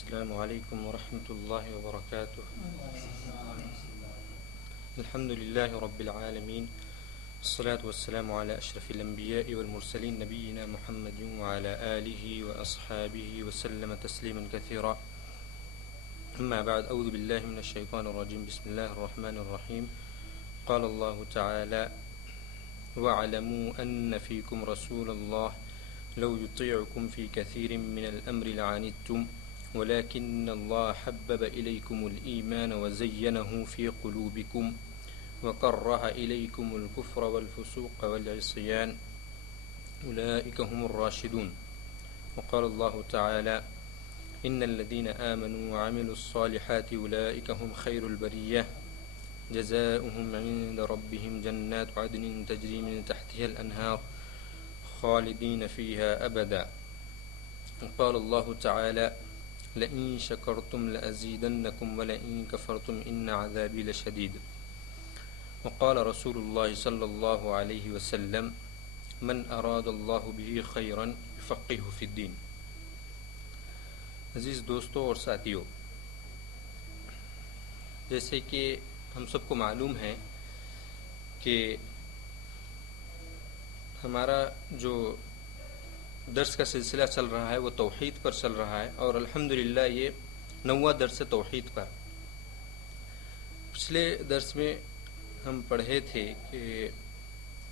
السلام عليكم ورحمة الله وبركاته. الحمد لله رب العالمين، الصلاة والسلام على أشرف الأنبياء والمرسلين نبينا محمد وعلى آله وأصحابه وسلم تسليما كثيرا. أما بعد، أعوذ بالله من الشيطان الرجيم. بسم الله الرحمن الرحيم. قال الله تعالى: واعلموا أن فيكم رسول الله لو يطيعكم في كثير من الأمر لعنتم ولكن الله حبب إليكم الإيمان وزينه في قلوبكم وكره إليكم الكفر والفسوق والعصيان أولئك هم الراشدون. وقال الله تعالى: إن الذين آمنوا وعملوا الصالحات أولئك هم خير البرية جزاؤهم عند ربهم جنات عدن تجري من تحتها الأنهار خالدين فيها أبدا. وقال الله تعالى: لئن شكرتم لأزيدنكم ولئن كفرتم إن عذابي لشديد. وقال رسول الله صلى الله عليه وسلم: من أراد الله به خيرا يفقهه في الدين. عزیز دوستوں اور ساتھیوں، جیسے کہ ہم سب کو معلوم ہے کہ ہمارا جو درس کا سلسلہ چل رہا ہے وہ توحید پر چل رہا ہے، اور الحمدللہ یہ 9واں درس توحید پر۔ پچھلے درس میں ہم پڑھے تھے کہ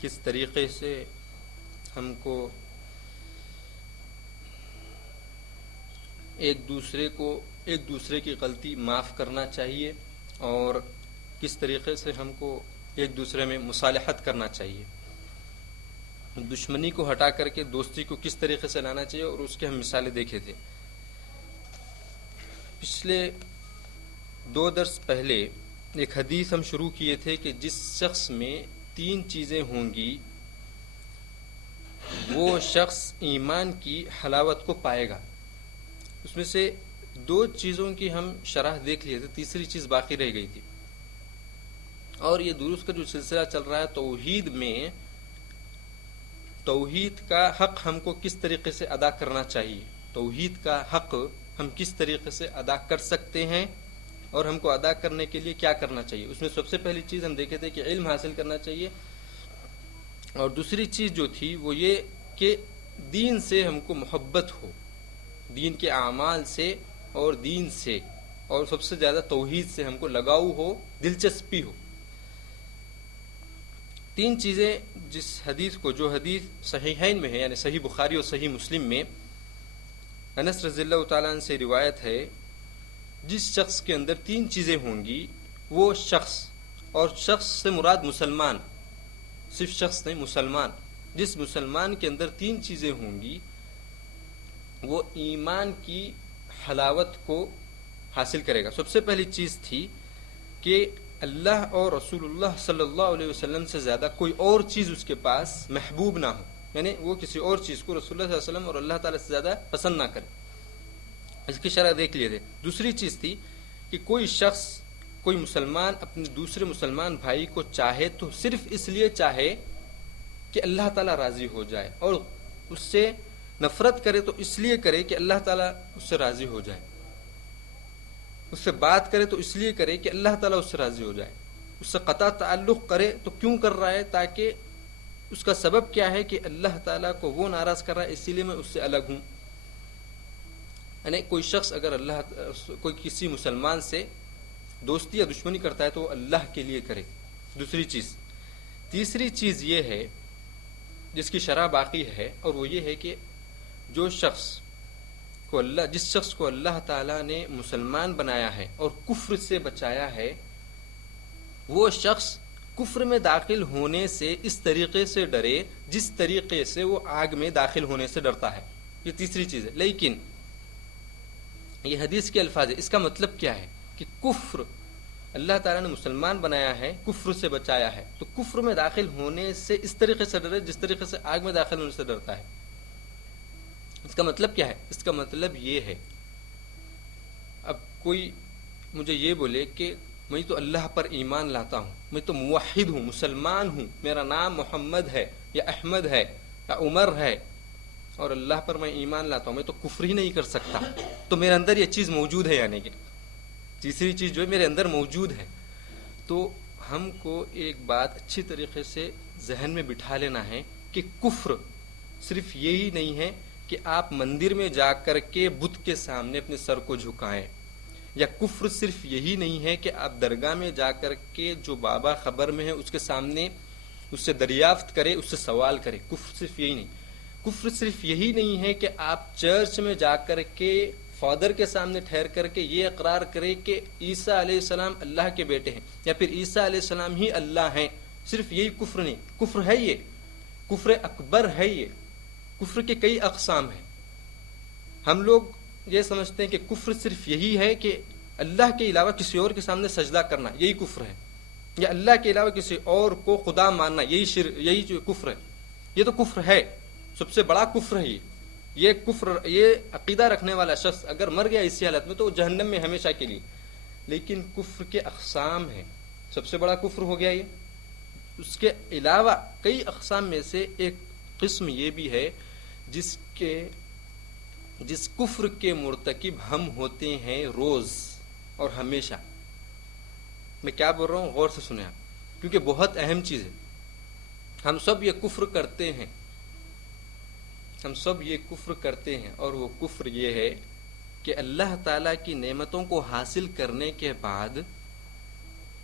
کس طریقے سے ہم کو ایک دوسرے کی غلطی معاف کرنا چاہیے، اور کس طریقے سے ہم کو ایک دوسرے میں مصالحت کرنا چاہیے، دشمنی کو ہٹا کر کے دوستی کو کس طریقے سے لانا چاہیے، اور اس کے ہم مثالیں دیکھے تھے۔ پچھلے 2 درس پہلے ایک حدیث ہم شروع کیے تھے کہ جس شخص میں 3 چیزیں ہوں گی وہ شخص ایمان کی حلاوت کو پائے گا۔ اس میں سے 2 چیزوں کی ہم شرح دیکھ لیے تھے، تیسری چیز باقی رہ گئی تھی۔ اور یہ دروس کا جو سلسلہ چل رہا ہے توحید میں، توحید کا حق ہم کو کس طریقے سے ادا کرنا چاہیے، توحید کا حق ہم کس طریقے سے ادا کر سکتے ہیں، اور ہم کو ادا کرنے کے لیے کیا کرنا چاہیے۔ اس میں سب سے پہلی چیز ہم دیکھے تھے کہ علم حاصل کرنا چاہیے، اور دوسری چیز جو تھی وہ یہ کہ دین سے ہم کو محبت ہو، دین کے اعمال سے اور دین سے، اور سب سے زیادہ توحید سے ہم کو لگاؤ ہو، دلچسپی ہو۔ 3 چیزیں جس حدیث کو، جو حدیث صحیحین میں ہے، یعنی صحیح بخاری اور صحیح مسلم میں انس رضی اللہ تعالیٰ عنہ سے روایت ہے، جس شخص کے اندر 3 چیزیں ہوں گی وہ شخص، اور شخص سے مراد مسلمان، صرف شخص نہیں، مسلمان، جس مسلمان کے اندر 3 چیزیں ہوں گی وہ ایمان کی حلاوت کو حاصل کرے گا۔ سب سے پہلی چیز تھی کہ اللہ اور رسول اللہ صلی اللہ علیہ وسلم سے زیادہ کوئی اور چیز اس کے پاس محبوب نہ ہو، یعنی وہ کسی اور چیز کو رسول اللہ صلی اللہ علیہ وسلم اور اللہ تعالیٰ سے زیادہ پسند نہ کرے۔ اس کی شرح دیکھ لیے تھے۔ دوسری چیز تھی کہ کوئی شخص، کوئی مسلمان اپنے دوسرے مسلمان بھائی کو چاہے تو صرف اس لیے چاہے کہ اللہ تعالیٰ راضی ہو جائے، اور اس سے نفرت کرے تو اس لیے کرے کہ اللہ تعالیٰ اس سے راضی ہو جائے، اس سے بات کرے تو اس لیے کرے کہ اللہ تعالیٰ اس سے راضی ہو جائے، اس سے قطع تعلق کرے تو کیوں کر رہا ہے، تاکہ اس کا سبب کیا ہے کہ اللہ تعالیٰ کو وہ ناراض کر رہا ہے، اسی لیے میں اس سے الگ ہوں۔ یعنی کوئی شخص اگر کوئی کسی مسلمان سے دوستی یا دشمنی کرتا ہے تو وہ اللہ کے لیے کرے، دوسری چیز۔ تیسری چیز یہ ہے جس کی شرح باقی ہے، اور وہ یہ ہے کہ جس شخص کو اللہ تعالیٰ نے مسلمان بنایا ہے اور کفر سے بچایا ہے، وہ شخص کفر میں داخل ہونے سے اس طریقے سے ڈرے جس طریقے سے وہ آگ میں داخل ہونے سے ڈرتا ہے۔ یہ تیسری چیز ہے۔ لیکن یہ حدیث کے الفاظ ہے، اس کا مطلب کیا ہے کہ کفر، اللہ تعالیٰ نے مسلمان بنایا ہے، کفر سے بچایا ہے، تو کفر میں داخل ہونے سے اس طریقے سے ڈرے جس طریقے سے آگ میں داخل ہونے سے ڈرتا ہے۔ اس کا مطلب کیا ہے؟ اس کا مطلب یہ ہے، اب کوئی مجھے یہ بولے کہ میں تو اللہ پر ایمان لاتا ہوں، میں تو موحد ہوں، مسلمان ہوں، میرا نام محمد ہے یا احمد ہے یا عمر ہے، اور اللہ پر میں ایمان لاتا ہوں، میں تو کفر ہی نہیں کر سکتا، تو میرے اندر یہ چیز موجود ہے یعنی کہ تیسری چیز جو ہے میرے اندر موجود ہے. تو ہم کو ایک بات اچھی طریقے سے ذہن میں بٹھا لینا ہے کہ کفر صرف یہی نہیں ہے کہ آپ مندر میں جا کر کے بت کے سامنے اپنے سر کو جھکائیں، یا کفر صرف یہی نہیں ہے کہ آپ درگاہ میں جا کر کے جو بابا خبر میں ہے اس کے سامنے اس سے دریافت کرے، اس سے سوال کرے. کفر صرف یہی نہیں. کفر صرف یہی نہیں ہے کہ آپ چرچ میں جا کر کے فادر کے سامنے ٹھہر کر کے یہ اقرار کرے کہ عیسیٰ علیہ السلام اللہ کے بیٹے ہیں، یا پھر عیسیٰ علیہ السلام ہی اللہ ہیں. صرف یہی کفر نہیں. کفر ہے یہ، کفر اکبر ہے یہ. کفر کے کئی اقسام ہیں. ہم لوگ یہ سمجھتے ہیں کہ کفر صرف یہی ہے کہ اللہ کے علاوہ کسی اور کے سامنے سجدہ کرنا، یہی کفر ہے، یا اللہ کے علاوہ کسی اور کو خدا ماننا، یہی جو کفر ہے. یہ تو کفر ہے، سب سے بڑا کفر ہے یہ کفر. یہ عقیدہ رکھنے والا شخص اگر مر گیا اسی حالت میں تو وہ جہنم میں ہمیشہ کے لیے. لیکن کفر کے اقسام ہیں. سب سے بڑا کفر ہو گیا یہ. اس کے علاوہ کئی اقسام میں سے ایک قسم یہ بھی ہے جس کفر کے مرتکب ہم ہوتے ہیں روز اور ہمیشہ. میں کیا بول رہا ہوں غور سے سنیں آپ، کیونکہ بہت اہم چیز ہے. ہم سب یہ کفر کرتے ہیں، ہم سب یہ کفر کرتے ہیں، اور وہ کفر یہ ہے کہ اللہ تعالیٰ کی نعمتوں کو حاصل کرنے کے بعد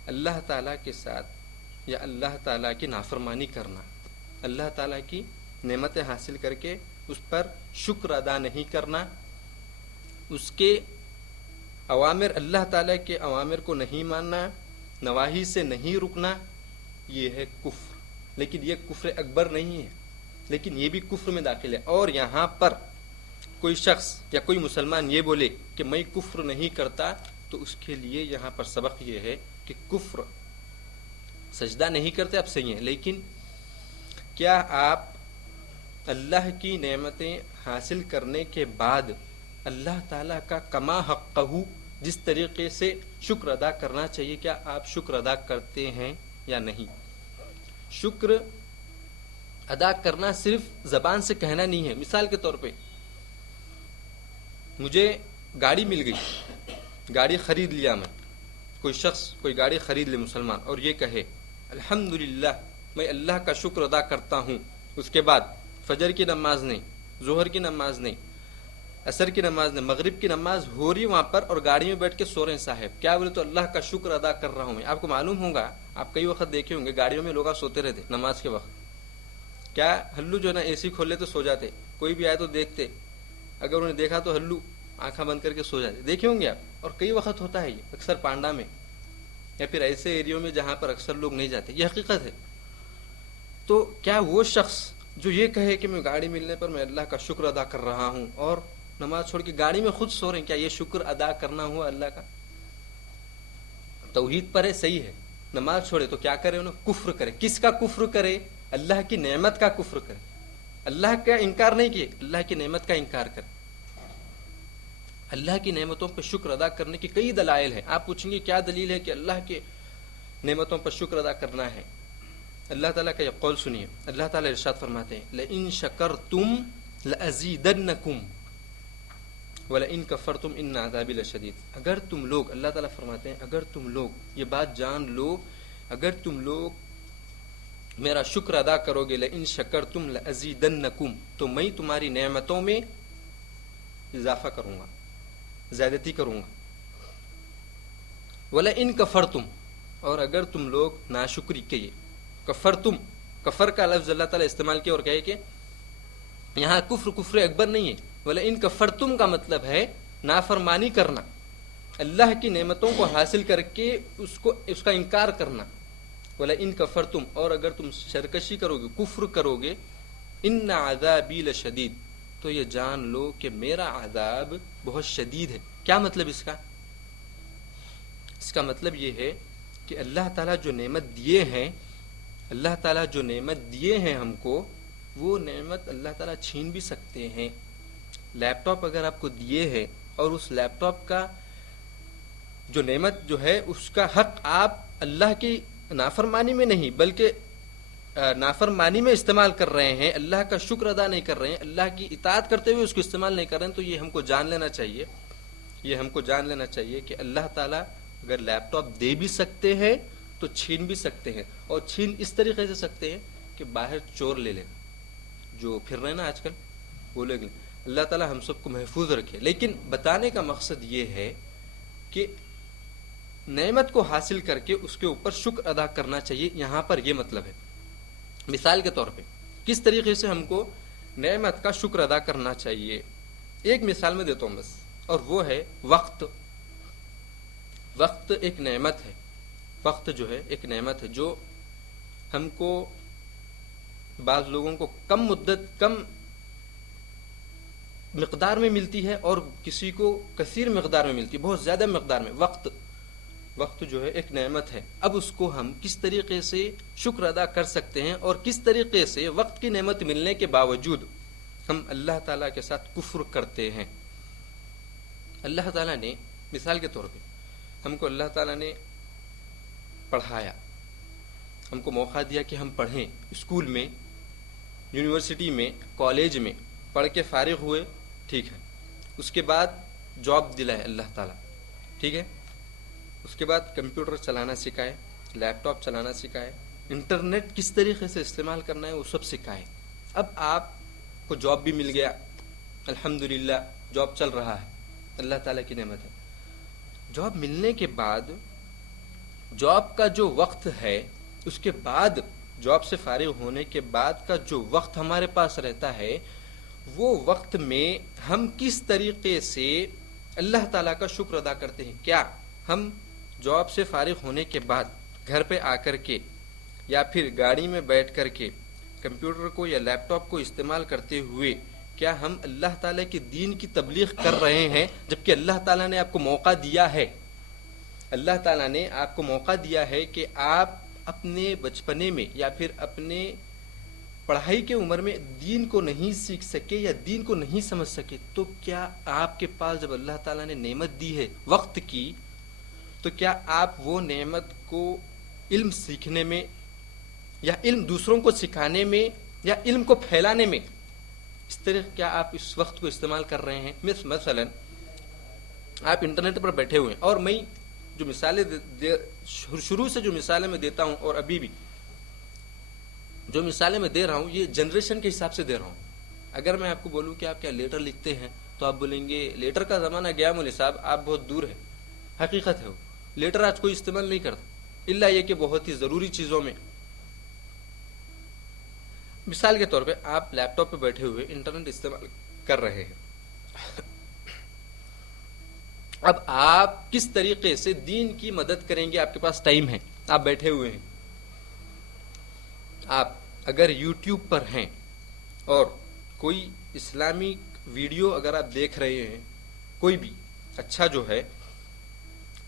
اللہ تعالیٰ کے ساتھ یا اللہ تعالیٰ کی نافرمانی کرنا. اللہ تعالیٰ کی نعمتیں حاصل کر کے اس پر شکر ادا نہیں کرنا، اس کے اوامر اللہ تعالیٰ کے اوامر کو نہیں ماننا، نواہی سے نہیں رکنا، یہ ہے کفر. لیکن یہ کفر اکبر نہیں ہے، لیکن یہ بھی کفر میں داخل ہے. اور یہاں پر کوئی شخص یا کوئی مسلمان یہ بولے کہ میں کفر نہیں کرتا، تو اس کے لیے یہاں پر سبق یہ ہے کہ کفر سجدہ نہیں کرتے آپ صحیح ہیں، لیکن کیا آپ اللہ کی نعمتیں حاصل کرنے کے بعد اللہ تعالیٰ کا کما حقہ جس طریقے سے شکر ادا کرنا چاہیے، کیا آپ شکر ادا کرتے ہیں یا نہیں؟ شکر ادا کرنا صرف زبان سے کہنا نہیں ہے. مثال کے طور پہ مجھے گاڑی مل گئی، گاڑی خرید لیا میں، کوئی شخص کوئی گاڑی خرید لے مسلمان اور یہ کہے الحمدللہ میں اللہ کا شکر ادا کرتا ہوں. اس کے بعد فجر کی نماز نہیں، ظہر کی نماز نہیں، عصر کی نماز نہیں، مغرب کی نماز ہو رہی وہاں پر اور گاڑی میں بیٹھ کے سو رہے ہیں صاحب. کیا بولے تو اللہ کا شکر ادا کر رہا ہوں میں. آپ کو معلوم ہوگا، آپ کئی وقت دیکھے ہوں گے گاڑیوں میں لوگ سوتے رہتے نماز کے وقت. کیا ہلو جو ہے نا اے سی کھول لے تو سو جاتے، کوئی بھی آئے تو دیکھتے، اگر انہیں دیکھا تو ہلو آنکھاں بند کر کے سو جاتے. دیکھے ہوں گے آپ. اور کئی وقت ہوتا ہے یہ اکثر پانڈا میں یا پھر ایسے ایریوں میں جہاں پر اکثر لوگ نہیں جاتے. یہ حقیقت ہے. تو کیا وہ شخص جو یہ کہے کہ میں گاڑی ملنے پر میں اللہ کا شکر ادا کر رہا ہوں اور نماز چھوڑ کے گاڑی میں خود سو رہے ہیں، کیا یہ شکر ادا کرنا ہوا اللہ کا؟ توحید پر ہے صحیح ہے، نماز چھوڑے تو کیا کرے؟ انہوں کفر کرے. کس کا کفر کرے؟ اللہ کی نعمت کا کفر کرے. اللہ کا انکار نہیں کیے، اللہ کی نعمت کا انکار کرے. اللہ کی نعمتوں پر شکر ادا کرنے کی کئی دلائل ہیں. آپ پوچھیں گے کیا دلیل ہے کہ اللہ کے نعمتوں پر شکر ادا کرنا ہے؟ اللہ تعالیٰ کا یہ قول سنیے. اللہ تعالیٰ ارشاد فرماتے ہیں لئن شکرتم لأزیدنکم وَلَئِن كَفَرْتُمْ إِنَّ عَذَابِي لَشَدِيدٌ. اگر تم لوگ، اللہ تعالیٰ فرماتے ہیں اگر تم لوگ، یہ بات جان لو، اگر تم لوگ میرا شکر ادا کرو گے لئن شکرتم لأزیدنکم، تو میں تمہاری نعمتوں میں اضافہ کروں گا، زیادتی کروں گا. وَلَئِن كَفَرْتُمْ، اور اگر تم لوگ ناشکری کیے، کفرتم، کفر کا لفظ اللہ تعالیٰ استعمال کیا اور کہے کہ یہاں کفر اکبر نہیں ہے. وَلَئِن كَفَرْتُمْ کا مطلب ہے نافرمانی کرنا، اللہ کی نعمتوں کو حاصل کر کے اس کا انکار کرنا. وَلَئِن كَفَرْتُمْ، اور اگر تم سرکشی کرو گے، کفر کرو گے، إِنَّ عَذَابِي لَشَدِيدٌ، تو یہ جان لو کہ میرا عذاب بہت شدید ہے. کیا مطلب اس کا؟ اس کا مطلب یہ ہے کہ اللہ تعالیٰ جو نعمت دیے ہیں، اللہ تعالیٰ جو نعمت دیے ہیں ہم کو، وہ نعمت اللہ تعالیٰ چھین بھی سکتے ہیں. لیپ ٹاپ اگر آپ کو دیے ہیں اور اس لیپ ٹاپ کا جو نعمت جو ہے اس کا حق آپ اللہ کی نافرمانی میں نہیں بلکہ نافرمانی میں استعمال کر رہے ہیں، اللہ کا شکر ادا نہیں کر رہے ہیں، اللہ کی اطاعت کرتے ہوئے اس کو استعمال نہیں کر رہے ہیں، تو یہ ہم کو جان لینا چاہیے، یہ ہم کو جان لینا چاہیے کہ اللہ تعالیٰ اگر لیپ ٹاپ دے بھی سکتے ہیں تو چھین بھی سکتے ہیں، اور چھین اس طریقے سے سکتے ہیں کہ باہر چور لے لے گا، جو پھر رہے نا آج کل وہ لے گئے۔ اللہ تعالیٰ ہم سب کو محفوظ رکھے، لیکن بتانے کا مقصد یہ ہے کہ نعمت کو حاصل کر کے اس کے اوپر شکر ادا کرنا چاہیے، یہاں پر یہ مطلب ہے۔ مثال کے طور پہ کس طریقے سے ہم کو نعمت کا شکر ادا کرنا چاہیے، ایک مثال میں دیتا ہوں بس، اور وہ ہے وقت۔ وقت ایک نعمت ہے، وقت جو ہے ایک نعمت ہے جو ہم کو، بعض لوگوں کو کم مقدار میں ملتی ہے اور کسی کو کثیر مقدار میں ملتی ہے، بہت زیادہ مقدار میں۔ وقت جو ہے ایک نعمت ہے، اب اس کو ہم کس طریقے سے شکر ادا کر سکتے ہیں، اور کس طریقے سے وقت کی نعمت ملنے کے باوجود ہم اللہ تعالیٰ کے ساتھ کفر کرتے ہیں۔ اللہ تعالیٰ نے مثال کے طور پہ ہم کو، اللہ تعالیٰ نے پڑھایا، ہم کو موقع دیا کہ ہم پڑھیں، اسکول میں، یونیورسٹی میں، کالج میں پڑھ کے فارغ ہوئے، ٹھیک ہے، اس کے بعد جاب دلائے اللہ تعالیٰ، ٹھیک ہے، اس کے بعد کمپیوٹر چلانا سکھائے، لیپ ٹاپ چلانا سکھائے، انٹرنیٹ کس طریقے سے استعمال کرنا ہے وہ سب سکھائے۔ اب آپ کو جاب بھی مل گیا، الحمدللہ جاب چل رہا ہے، اللہ تعالیٰ کی نعمت ہے۔ جاب ملنے کے بعد جاب کا جو وقت ہے، اس کے بعد جاب سے فارغ ہونے کے بعد کا جو وقت ہمارے پاس رہتا ہے، وہ وقت میں ہم کس طریقے سے اللہ تعالیٰ کا شکر ادا کرتے ہیں۔ کیا ہم جاب سے فارغ ہونے کے بعد گھر پہ آ کر کے یا پھر گاڑی میں بیٹھ کر کے کمپیوٹر کو یا لیپ ٹاپ کو استعمال کرتے ہوئے کیا ہم اللہ تعالیٰ کے دین کی تبلیغ کر رہے ہیں، جبکہ اللہ تعالیٰ نے آپ کو موقع دیا ہے، اللہ تعالیٰ نے آپ کو موقع دیا ہے کہ آپ اپنے بچپنے میں یا پھر اپنے پڑھائی کے عمر میں دین کو نہیں سیکھ سکے یا دین کو نہیں سمجھ سکے، تو کیا آپ کے پاس جب اللہ تعالیٰ نے نعمت دی ہے وقت کی، تو کیا آپ وہ نعمت کو علم سیکھنے میں یا علم دوسروں کو سکھانے میں یا علم کو پھیلانے میں، اس طرح کیا آپ اس وقت کو استعمال کر رہے ہیں؟ مثلا آپ انٹرنیٹ پر بیٹھے ہوئے ہیں، اور میں جو مثالیں شروع سے جو مثالیں میں دیتا ہوں اور ابھی بھی جو مثالیں میں دے رہا ہوں، یہ جنریشن کے حساب سے دے رہا ہوں۔ اگر میں آپ کو بولوں کہ آپ کیا لیٹر لکھتے ہیں تو آپ بولیں گے لیٹر کا زمانہ گیا مولوی صاحب، آپ بہت دور ہے۔ حقیقت ہے، وہ لیٹر آج کوئی استعمال نہیں کرتا، الا یہ کہ بہت ہی ضروری چیزوں میں۔ مثال کے طور پہ آپ لیپ ٹاپ پہ بیٹھے ہوئے انٹرنیٹ استعمال کر رہے ہیں، اب آپ کس طریقے سے دین کی مدد کریں گے؟ آپ کے پاس ٹائم ہے، آپ بیٹھے ہوئے ہیں، آپ اگر یوٹیوب پر ہیں اور کوئی اسلامی ویڈیو اگر آپ دیکھ رہے ہیں، کوئی بھی اچھا جو ہے،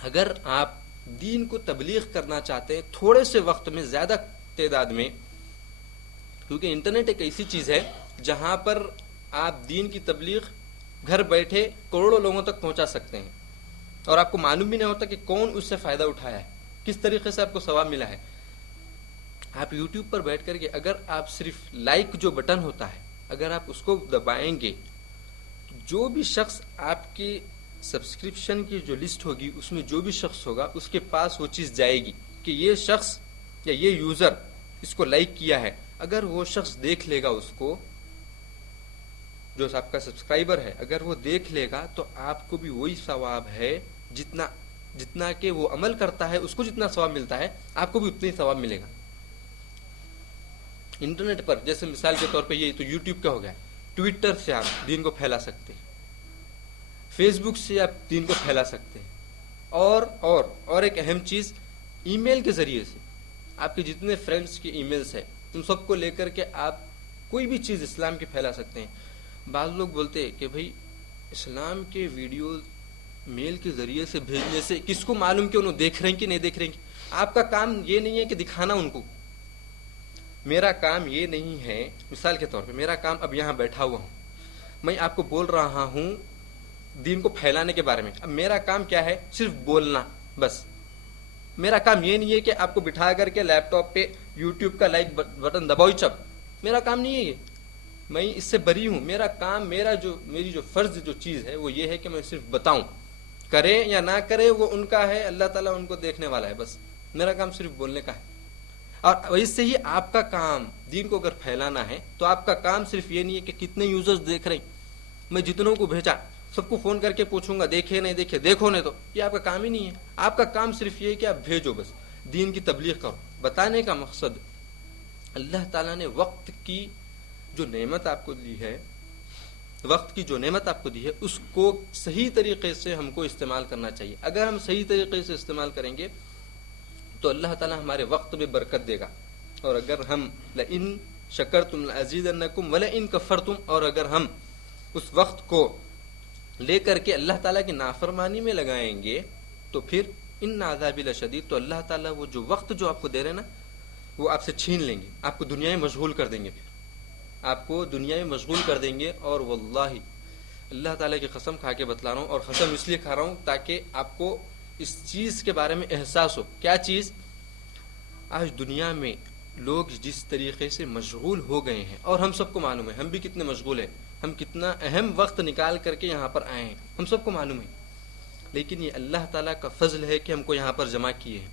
اگر آپ دین کو تبلیغ کرنا چاہتے ہیں تھوڑے سے وقت میں، زیادہ تعداد میں، کیونکہ انٹرنیٹ ایک ایسی چیز ہے جہاں پر آپ دین کی تبلیغ گھر بیٹھے کروڑوں لوگوں تک پہنچا سکتے ہیں، اور آپ کو معلوم بھی نہیں ہوتا کہ کون اس سے فائدہ اٹھایا ہے، کس طریقے سے آپ کو ثواب ملا ہے۔ آپ یوٹیوب پر بیٹھ کر کے اگر آپ صرف لائک جو بٹن ہوتا ہے اگر آپ اس کو دبائیں گے، جو بھی شخص آپ کی سبسکرپشن کی جو لسٹ ہوگی اس میں جو بھی شخص ہوگا اس کے پاس وہ چیز جائے گی کہ یہ شخص یا یہ یوزر اس کو لائک کیا ہے۔ اگر وہ شخص دیکھ لے گا، اس کو جو آپ کا سبسکرائبر ہے اگر وہ دیکھ لے گا، تو آپ کو بھی وہی ثواب ہے، جتنا کہ وہ عمل کرتا ہے اس کو جتنا ثواب ملتا ہے آپ کو بھی اتنا ہی ثواب ملے گا۔ انٹرنیٹ پر جیسے مثال کے طور پہ یہ تو یوٹیوب کا ہو گیا، ٹویٹر سے آپ دین کو پھیلا سکتے ہیں، فیس بک سے آپ دین کو پھیلا سکتے ہیں، اور ایک اہم چیز، ای میل کے ذریعے سے آپ کے جتنے فرینڈس کی ای میلز ہیں ان سب کو لے کر کے آپ کوئی بھی چیز اسلام کی پھیلا سکتے ہیں۔ بعض لوگ بولتے ہیں کہ بھائی اسلام کے ویڈیو میل کے ذریعے سے بھیجنے سے کس کو معلوم کہ انہوں دیکھ رہے ہیں کہ نہیں دیکھ رہے ہیں؟ آپ کا کام یہ نہیں ہے کہ دکھانا ان کو، میرا کام یہ نہیں ہے، مثال کے طور پہ میرا کام اب یہاں بیٹھا ہوا ہوں، میں آپ کو بول رہا ہوں دین کو پھیلانے کے بارے میں، اب میرا کام کیا ہے؟ صرف بولنا، بس میرا کام یہ نہیں ہے کہ آپ کو بٹھا کر کے لیپ ٹاپ پہ یوٹیوب کا لائک بٹن دباؤ چپ، میرا کام نہیں ہے یہ، میں اس سے بری ہوں. میرا کام، میری جو فرض جو چیز ہے وہ یہ ہے کہ میں صرف بتاؤں، کریں یا نہ کریں وہ ان کا ہے، اللہ تعالیٰ ان کو دیکھنے والا ہے، بس میرا کام صرف بولنے کا ہے. اور ویسے ہی آپ کا کام دین کو اگر پھیلانا ہے تو آپ کا کام صرف یہ نہیں ہے کہ کتنے یوزرز دیکھ رہے ہیں، میں جتنوں کو بھیجا سب کو فون کر کے پوچھوں گا دیکھے نہیں دیکھے، دیکھو نہیں تو، یہ آپ کا کام ہی نہیں ہے. آپ کا کام صرف یہ ہے کہ آپ بھیجو، بس دین کی تبلیغ کرو. بتانے کا مقصد اللہ تعالیٰ نے وقت کی جو نعمت آپ کو دی ہے، وقت کی جو نعمت آپ کو دی ہے اس کو صحیح طریقے سے ہم کو استعمال کرنا چاہیے. اگر ہم صحیح طریقے سے استعمال کریں گے تو اللہ تعالیٰ ہمارے وقت میں برکت دے گا. اور اگر ہم لئن شکرتم لازیدنکم ولئن کفرتم، اور اگر ہم اس وقت کو لے کر کے اللہ تعالیٰ کی نافرمانی میں لگائیں گے تو پھر ان عذابی لشدید، تو اللہ تعالیٰ وہ جو وقت جو آپ کو دے رہے نا وہ آپ سے چھین لیں گے، آپ کو دنیا میں مشغول کر دیں گے، پھر آپ کو دنیا میں مشغول کر دیں گے. اور واللہ اللہ تعالیٰ کی قسم کھا کے بتلا رہا ہوں، اور قسم اس لیے کھا رہا ہوں تاکہ آپ کو اس چیز کے بارے میں احساس ہو. کیا چیز؟ آج دنیا میں لوگ جس طریقے سے مشغول ہو گئے ہیں، اور ہم سب کو معلوم ہے ہم بھی کتنے مشغول ہیں، ہم کتنا اہم وقت نکال کر کے یہاں پر آئے ہیں، ہم سب کو معلوم ہے. لیکن یہ اللہ تعالیٰ کا فضل ہے کہ ہم کو یہاں پر جمع کیے ہیں.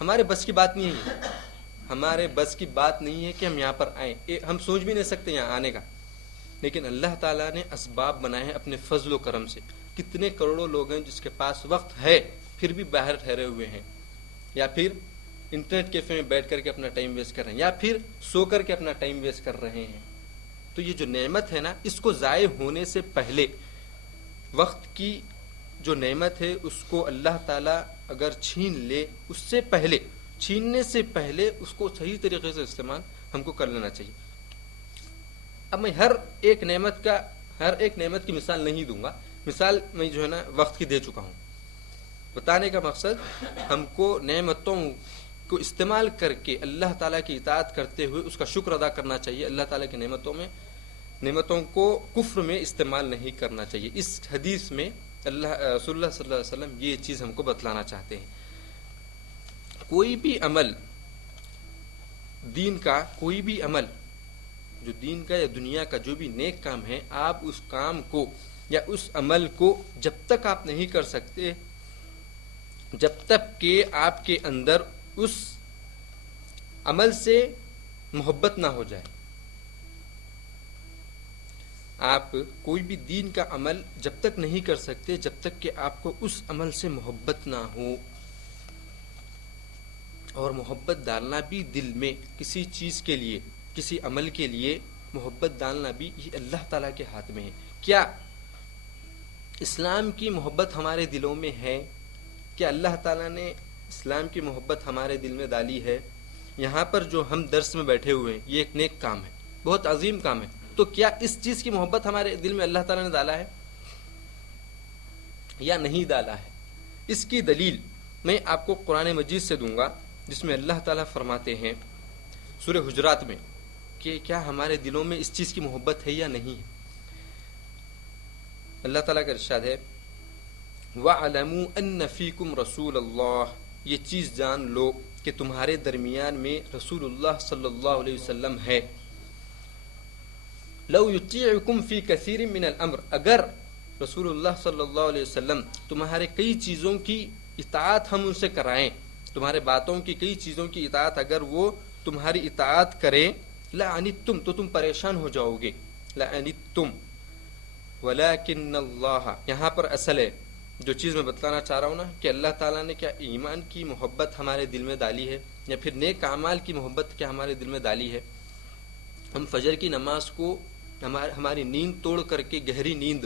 ہمارے بس کی بات نہیں ہے یہ، ہمارے بس کی بات نہیں ہے کہ ہم یہاں پر آئیں، ہم سوچ بھی نہیں سکتے یہاں آنے کا. لیکن اللہ تعالیٰ نے اسباب بنائے ہیں اپنے فضل و کرم سے. کتنے کروڑوں لوگ ہیں جس کے پاس وقت ہے پھر بھی باہر ٹھہرے ہوئے ہیں، یا پھر انٹرنیٹ کیفے میں بیٹھ کر کے اپنا ٹائم ویسٹ کر رہے ہیں، یا پھر سو کر کے اپنا ٹائم ویسٹ کر رہے ہیں. تو یہ جو نعمت ہے نا، اس کو ضائع ہونے سے پہلے، وقت کی جو نعمت ہے اس کو اللہ تعالیٰ اگر چھین لے، اس سے پہلے، چھیننے سے پہلے اس کو صحیح طریقے سے استعمال ہم کو کر لینا چاہیے. اب میں ہر ایک نعمت کی مثال نہیں دوں گا، مثال میں جو ہے نا وقت کی دے چکا ہوں. بتانے کا مقصد ہم کو نعمتوں کو استعمال کر کے اللہ تعالیٰ کی اطاعت کرتے ہوئے اس کا شکر ادا کرنا چاہیے. اللہ تعالیٰ کی نعمتوں کو کفر میں استعمال نہیں کرنا چاہیے. اس حدیث میں رسول اللہ صلی اللہ علیہ وسلم یہ چیز ہم کو بتلانا چاہتے ہیں. کوئی بھی عمل دین کا، کوئی بھی عمل جو دین کا یا دنیا کا جو بھی نیک کام ہے، آپ اس کام کو یا اس عمل کو جب تک آپ نہیں کر سکتے، جب تک کہ آپ کے اندر اس عمل سے محبت نہ ہو جائے. آپ کوئی بھی دین کا عمل جب تک نہیں کر سکتے جب تک کہ آپ کو اس عمل سے محبت نہ ہو. اور محبت ڈالنا بھی دل میں کسی چیز کے لیے، کسی عمل کے لیے محبت ڈالنا بھی یہ اللہ تعالیٰ کے ہاتھ میں ہے. کیا اسلام کی محبت ہمارے دلوں میں ہے؟ کیا اللہ تعالیٰ نے اسلام کی محبت ہمارے دل میں ڈالی ہے؟ یہاں پر جو ہم درس میں بیٹھے ہوئے ہیں یہ ایک نیک کام ہے، بہت عظیم کام ہے. تو کیا اس چیز کی محبت ہمارے دل میں اللہ تعالیٰ نے ڈالا ہے یا نہیں ڈالا ہے؟ اس کی دلیل میں آپ کو قرآن مجید سے دوں گا، جس میں اللہ تعالیٰ فرماتے ہیں سورہ حجرات میں کہ کیا ہمارے دلوں میں اس چیز کی محبت ہے یا نہیں ہے. اللہ تعالیٰ کا ارشاد ہے وَاعْلَمُوا أَنَّ فِيكُمْ رَسُولَ اللَّهِ، یہ چیز جان لو کہ تمہارے درمیان میں رسول اللہ صلی اللہ علیہ وسلم ہے. لَوْ يُطِيعُكُمْ فِي كَثِيرٍ مِّنَ الْأَمْرِ، اگر رسول اللہ صلی اللہ علیہ وسلم تمہارے کئی چیزوں کی اطاعت ہم ان سے کرائیں، تمہارے باتوں کی کئی چیزوں کی اطاعت اگر وہ تمہاری اطاعت کریں، لَعَنِتُّمْ، تو تم پریشان ہو جاؤ گے. لَعَنِتُّمْ وَلَكِنَّ اللَّهَ، یہاں پر اصل ہے جو چیز میں بتلانا چاہ رہا ہوں نا کہ اللہ تعالیٰ نے کیا ایمان کی محبت ہمارے دل میں ڈالی ہے یا پھر نیک اعمال کی محبت کیا ہمارے دل میں ڈالی ہے. ہم فجر کی نماز کو ہماری نیند توڑ کر کے، گہری نیند،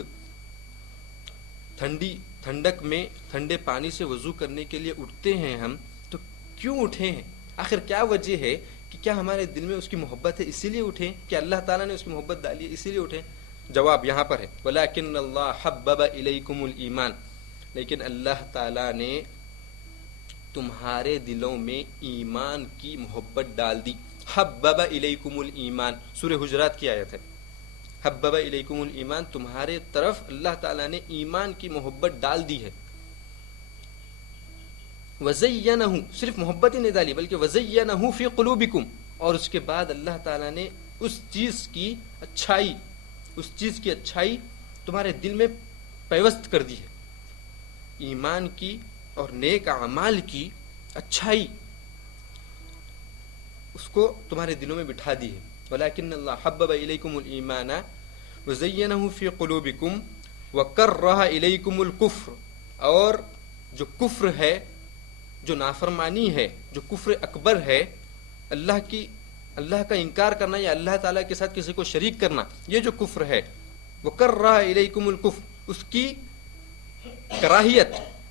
ٹھنڈک میں ٹھنڈے پانی سے وضو کرنے کے لیے اٹھتے ہیں ہم، تو کیوں اٹھے ہیں؟ آخر کیا وجہ ہے کہ کیا ہمارے دل میں اس کی محبت ہے اسی لیے اٹھیں؟ کہ اللہ تعالیٰ نے اس کی محبت ڈالی ہے اسی لیے اٹھیں؟ جواب یہاں پر ہے وَلَكِنَّ اللَّهَ حَبَّبَ إِلَيْكُمُ الْإِيمَانَ، لیکن اللہ تعالیٰ نے تمہارے دلوں میں ایمان کی محبت ڈال دی. حَبَّبَ إِلَيْكُمُ الْإِيمَانَ، سورہ حجرات کی آیت ہے. حَبَّبَ إِلَيْكُمُ الْإِيمَانَ، تمہارے طرف اللہ تعالیٰ نے ایمان کی محبت ڈال دی ہے. وزینہ، صرف محبت ہی نہیں ڈالی بلکہ وزینہ فی قلوبکم، اور اس کے بعد اللہ تعالیٰ نے اس چیز کی اچھائی تمہارے دل میں پیوست کر دی ہے، ایمان کی اور نیک اعمال کی اچھائی اس کو تمہارے دلوں میں بٹھا دی ہے۔ ولیکن اللہ حبب الیکم الایمان وزینہ فی قلوبکم وکرہ الیکم الکفر، اور جو کفر ہے، جو نافرمانی ہے، جو کفر اکبر ہے، اللہ کا انکار کرنا یا اللہ تعالیٰ کے ساتھ کسی کو شریک کرنا، یہ جو کفر ہے، وکرہ الیکم الکفر،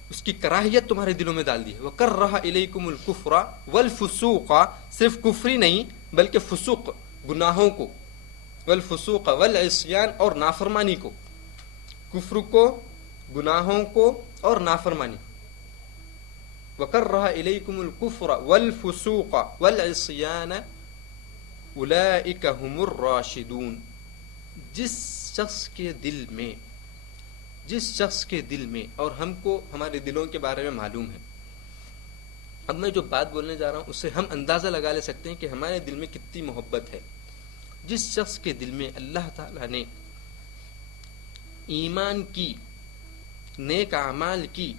اس کی کراہیت تمہارے دلوں میں ڈال دی ہے۔ وکرہ الیکم الکفر والفسوق، صرف کفر ہی نہیں بلکہ فسوق، گناہوں کو، والفسوق والعصیان، اور نافرمانی کو، کفر کو، گناہوں کو اور نافرمانی۔ وکرہ الیکم الکفر والفسوق والعصیان اولئک هم الراشدون، جس شخص کے دل میں، اور ہم کو ہمارے دلوں کے بارے میں معلوم ہے، اب میں جو بات بولنے جا رہا ہوں اس سے ہم اندازہ لگا لے سکتے ہیں کہ ہمارے دل میں کتنی محبت ہے۔ جس شخص کے دل میں اللہ تعالیٰ نے ایمان کی، نیک اعمال کی،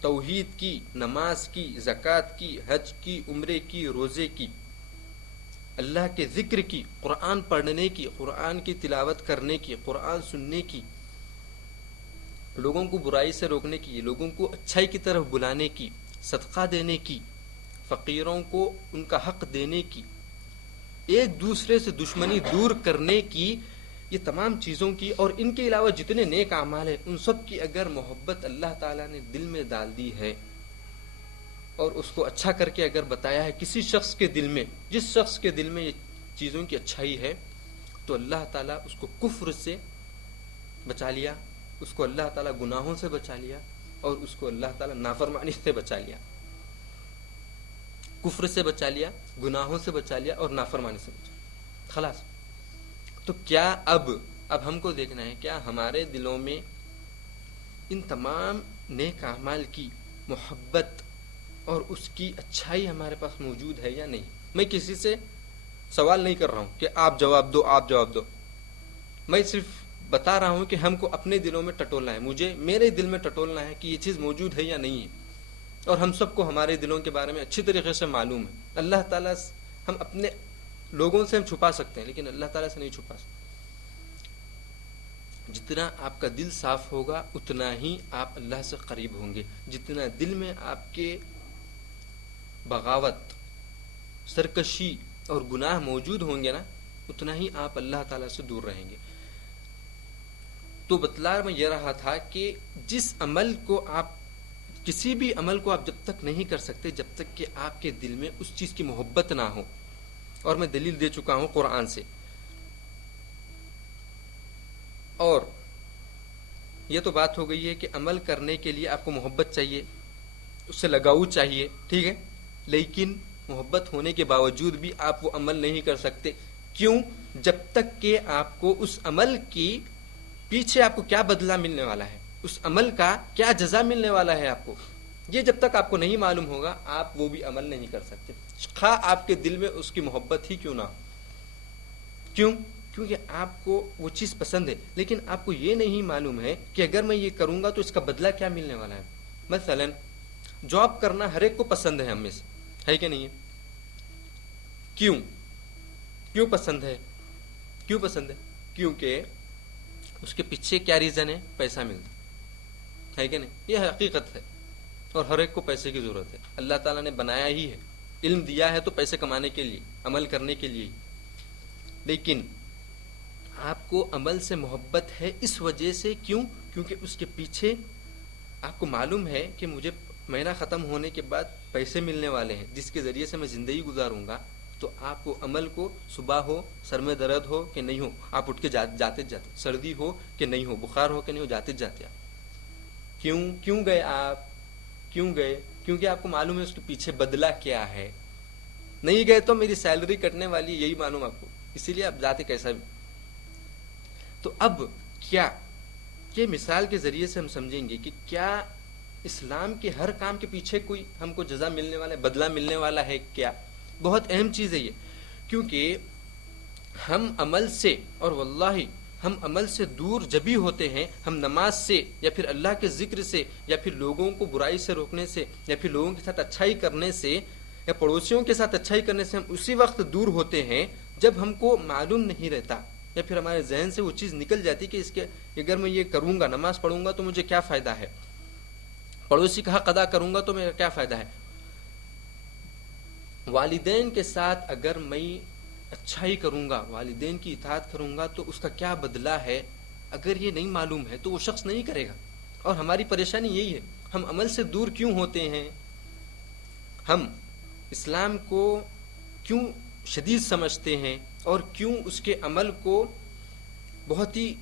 توحید کی، نماز کی، زکوٰۃ کی، حج کی، عمرے کی، روزے کی، اللہ کے ذکر کی، قرآن پڑھنے کی، قرآن کی تلاوت کرنے کی، قرآن سننے کی، لوگوں کو برائی سے روکنے کی، لوگوں کو اچھائی کی طرف بلانے کی، صدقہ دینے کی، فقیروں کو ان کا حق دینے کی، ایک دوسرے سے دشمنی دور کرنے کی، یہ تمام چیزوں کی، اور ان کے علاوہ جتنے نیک اعمال ہیں ان سب کی اگر محبت اللہ تعالیٰ نے دل میں ڈال دی ہے اور اس کو اچھا کر کے اگر بتایا ہے کسی شخص کے دل میں، جس شخص کے دل میں یہ چیزوں کی اچھائی ہے، تو اللہ تعالیٰ اس کو کفر سے بچا لیا، اس کو اللہ تعالیٰ گناہوں سے بچا لیا، اور اس کو اللہ تعالیٰ نافرمانی سے بچا لیا، کفر سے بچا لیا، گناہوں سے بچا لیا، اور نافرمانی سے بچا لیا، خلاص۔ تو کیا اب ہم کو دیکھنا ہے کیا ہمارے دلوں میں ان تمام نیک اعمال کی محبت اور اس کی اچھائی ہمارے پاس موجود ہے یا نہیں؟ میں کسی سے سوال نہیں کر رہا ہوں کہ آپ جواب دو، میں صرف بتا رہا ہوں کہ ہم کو اپنے دلوں میں ٹٹولنا ہے، مجھے میرے دل میں ٹٹولنا ہے کہ یہ چیز موجود ہے یا نہیں ہے، اور ہم سب کو ہمارے دلوں کے بارے میں اچھی طریقے سے معلوم ہے۔ اللہ تعالیٰ ہم اپنے لوگوں سے ہم چھپا سکتے ہیں لیکن اللہ تعالیٰ سے نہیں چھپا سکتے۔ جتنا آپ کا دل صاف ہوگا اتنا ہی آپ اللہ سے قریب ہوں گے، جتنا دل میں آپ کے بغاوت، سرکشی اور گناہ موجود ہوں گے نا، اتنا ہی آپ اللہ تعالیٰ سے دور رہیں گے۔ تو بتلا میں یہ رہا تھا کہ جس عمل کو آپ، کسی بھی عمل کو آپ جب تک نہیں کر سکتے جب تک کہ آپ کے دل میں اس چیز کی محبت نہ ہو، اور میں دلیل دے چکا ہوں قرآن سے۔ اور یہ تو بات ہو گئی ہے کہ عمل کرنے کے لیے آپ کو محبت چاہیے، اس سے لگاؤ چاہیے، ٹھیک ہے، لیکن محبت ہونے کے باوجود بھی آپ وہ عمل نہیں کر سکتے۔ کیوں؟ جب تک کہ آپ کو اس عمل کی پیچھے آپ کو کیا بدلہ ملنے والا ہے، اس عمل کا کیا جزا ملنے والا ہے آپ کو، یہ جب تک آپ کو نہیں معلوم ہوگا آپ وہ بھی عمل نہیں کر سکتے، خواہ آپ کے دل میں اس کی محبت ہی کیوں نہ ہو۔ کیوں؟ کیونکہ آپ کو وہ چیز پسند ہے، لیکن آپ کو یہ نہیں معلوم ہے کہ اگر میں یہ کروں گا تو اس کا بدلہ کیا ملنے والا ہے۔ مثلا جاب کرنا ہر ایک کو پسند ہے، ہم میں سے ہے کہ نہیں ہے؟ کیوں پسند ہے؟ کیونکہ اس کے پیچھے کیا ریزن ہے؟ پیسہ ملتا ہے کہ نہیں؟ یہ حقیقت ہے، اور ہر ایک کو پیسے کی ضرورت ہے، اللہ تعالیٰ نے بنایا ہی ہے، علم دیا ہے تو پیسے کمانے کے لیے، عمل کرنے کے لیے۔ لیکن آپ کو عمل سے محبت ہے اس وجہ سے، کیونکہ اس کے پیچھے آپ کو معلوم ہے کہ مجھے مہینہ ختم ہونے کے بعد پیسے ملنے والے ہیں جس کے ذریعے سے میں زندگی گزاروں گا، تو آپ وہ عمل کو، صبح ہو، سر میں درد ہو کہ نہیں ہو، آپ اٹھ کے جاتے سردی ہو کہ نہیں ہو، بخار ہو کہ نہیں ہو، جاتے آپ کیوں گئے؟ کیونکہ آپ کو معلوم ہے اس کے پیچھے بدلہ کیا ہے۔ نہیں گئے تو میری سیلری کٹنے والی، یہی معلوم آپ کو، اسی لیے آپ جاتے کیسا بھی۔ تو اب کیا، یہ مثال کے ذریعے سے ہم سمجھیں گے کہ کیا اسلام کے ہر کام کے پیچھے کوئی ہم کو جزا ملنے والا ہے, بدلہ ملنے والا ہے کیا؟ بہت اہم چیز ہے یہ, کیونکہ ہم عمل سے, اور واللہ ہم عمل سے دور جبھی ہوتے ہیں, ہم نماز سے یا پھر اللہ کے ذکر سے یا پھر لوگوں کو برائی سے روکنے سے یا پھر لوگوں کے ساتھ اچھائی کرنے سے یا پڑوسیوں کے ساتھ اچھائی کرنے سے ہم اسی وقت دور ہوتے ہیں جب ہم کو معلوم نہیں رہتا یا پھر ہمارے ذہن سے وہ چیز نکل جاتی کہ اس کے اگر میں یہ کروں گا, نماز پڑھوں گا تو مجھے کیا فائدہ ہے, پڑوسی کا حق ادا کروں گا تو میرا کیا فائدہ ہے. والدین کے ساتھ اگر میں اچھائی کروں گا, والدین کی اطاعت کروں گا تو اس کا کیا بدلہ ہے, اگر یہ نہیں معلوم ہے تو وہ شخص نہیں کرے گا. اور ہماری پریشانی یہی ہے, ہم عمل سے دور کیوں ہوتے ہیں, ہم اسلام کو کیوں شدید سمجھتے ہیں اور کیوں اس کے عمل کو بہت ہی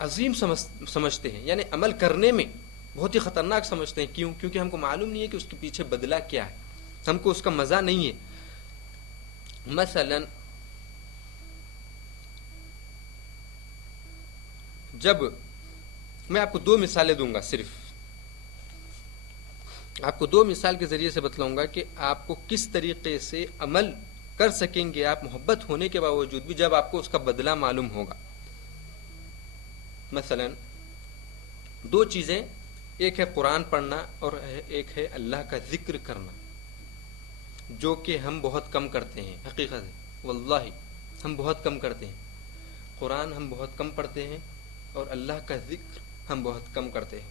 عظیم سمجھتے ہیں, یعنی عمل کرنے میں بہت ہی خطرناک سمجھتے ہیں. کیوں؟ کیونکہ ہم کو معلوم نہیں ہے کہ اس کے پیچھے بدلہ کیا ہے, ہم کو اس کا مزہ نہیں ہے. مثلا جب میں آپ کو 2 مثالیں دوں گا, صرف آپ کو 2 مثال کے ذریعے سے بتلاؤں گا کہ آپ کو کس طریقے سے عمل کر سکیں گے آپ محبت ہونے کے باوجود بھی جب آپ کو اس کا بدلہ معلوم ہوگا. مثلا 2 چیزیں, ایک ہے قرآن پڑھنا اور ایک ہے اللہ کا ذکر کرنا, جو کہ ہم بہت کم کرتے ہیں. حقیقت ہے واللہ ہم بہت کم کرتے ہیں. قرآن ہم بہت کم پڑھتے ہیں اور اللہ کا ذکر ہم بہت کم کرتے ہیں,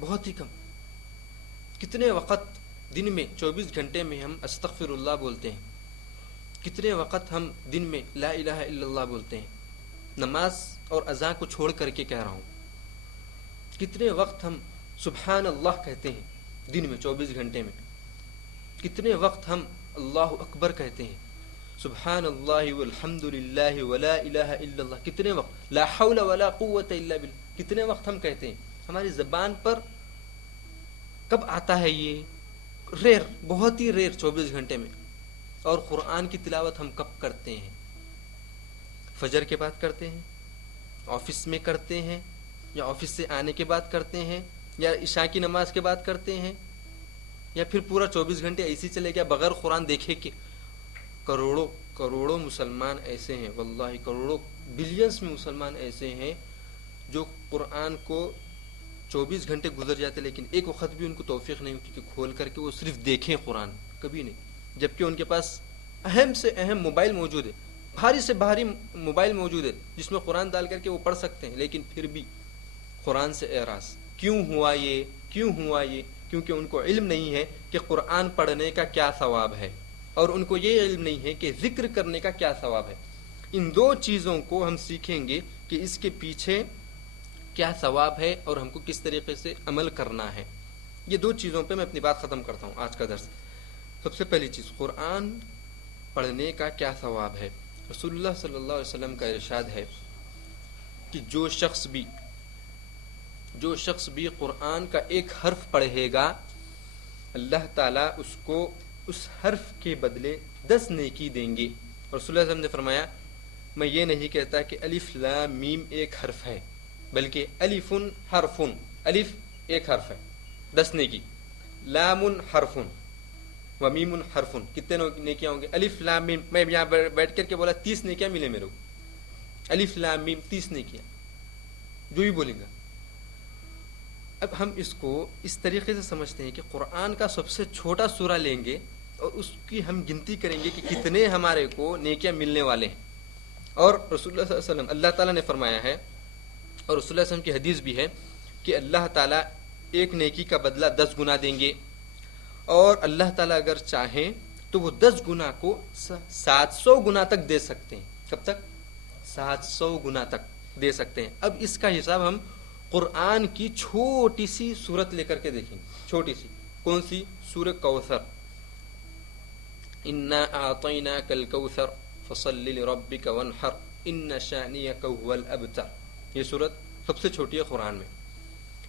بہت ہی کم. کتنے وقت دن میں 24 گھنٹے میں ہم استغفر اللہ بولتے ہیں, کتنے وقت ہم دن میں لا الہ الا اللہ بولتے ہیں, نماز اور اذان کو چھوڑ کر کے کہہ رہا ہوں. کتنے وقت ہم سبحان اللہ کہتے ہیں دن میں 24 گھنٹے میں, کتنے وقت ہم اللہ اکبر کہتے ہیں, سبحان اللہ والحمد للہ ولا الہ الا اللہ, کتنے وقت لا حول ولا قوت الا باللہ, کتنے وقت ہم کہتے ہیں. ہماری زبان پر کب آتا ہے یہ؟ ریئر, بہت ہی ریئر, 24 گھنٹے میں. اور قرآن کی تلاوت ہم کب کرتے ہیں؟ فجر کے بعد کرتے ہیں, آفس میں کرتے ہیں, یا آفس سے آنے کے بعد کرتے ہیں, یا عشاء کی نماز کے بعد کرتے ہیں, یا پھر پورا 24 گھنٹے ایسے ہی چلے گیا بغیر قرآن دیکھے کہ کروڑوں مسلمان ایسے ہیں, واللہ کروڑوں بلینس میں مسلمان ایسے ہیں جو قرآن کو 24 گھنٹے گزر جاتے لیکن ایک وقت بھی ان کو توفیق نہیں ہوتی کہ کھول کر کے وہ صرف دیکھیں قرآن, کبھی نہیں. جبکہ ان کے پاس اہم سے اہم موبائل موجود ہے, بھاری سے بھاری موبائل موجود ہے جس میں قرآن ڈال کر کے وہ پڑھ سکتے ہیں, لیکن پھر بھی قرآن سے اعراض. کیوں ہوا یہ؟ کیوں ہوا یہ؟ کیونکہ ان کو علم نہیں ہے کہ قرآن پڑھنے کا کیا ثواب ہے, اور ان کو یہ علم نہیں ہے کہ ذکر کرنے کا کیا ثواب ہے. ان 2 چیزوں کو ہم سیکھیں گے کہ اس کے پیچھے کیا ثواب ہے اور ہم کو کس طریقے سے عمل کرنا ہے. یہ 2 چیزوں پہ میں اپنی بات ختم کرتا ہوں آج کا درس. سب سے پہلی چیز, قرآن پڑھنے کا کیا ثواب ہے. رسول اللہ صلی اللہ علیہ وسلم کا ارشاد ہے کہ جو شخص بھی قرآن کا ایک حرف پڑھے گا, اللہ تعالیٰ اس کو اس حرف کے بدلے 10 نیکی دیں گے. اور رسول اللہ صلی اللہ علیہ وسلم نے فرمایا, میں یہ نہیں کہتا کہ الف لام میم ایک حرف ہے, بلکہ الف حرف, الف ایک حرف ہے 10 نیکی, لام حرف و میم حرف, کتنے نیکیاں ہوں گے؟ الف لام میم, میں یہاں بیٹھ کر کے بولا 30 نیکیاں ملے میرے کو, الف لام میم 30 نیکیاں جو ہی بولیں گا. اب ہم اس کو اس طریقے سے سمجھتے ہیں کہ قرآن کا سب سے چھوٹا سورہ لیں گے اور اس کی ہم گنتی کریں گے کہ کتنے ہمارے کو نیکیاں ملنے والے ہیں. اور رسول اللہ صلی اللہ علیہ وسلم, اللہ تعالیٰ نے فرمایا ہے, اور رسول اللہ صلی اللہ علیہ وسلم کی حدیث بھی ہے کہ اللہ تعالیٰ ایک نیکی کا بدلہ 10 گنا دیں گے, اور اللہ تعالیٰ اگر چاہیں تو وہ 10 گنا کو 700 گنا تک دے سکتے ہیں. کب تک؟ 700 گنا تک دے سکتے ہیں. اب اس کا حساب ہم قرآن کی چھوٹی سی سورت لے کر کے دیکھیں گے. چھوٹی سی کون سی؟ سورہ کوثر, انا اعطیناک الکوثر فصل لربک وانحر ان شانئک هو الابتر. یہ سورت سب سے چھوٹی ہے قرآن میں.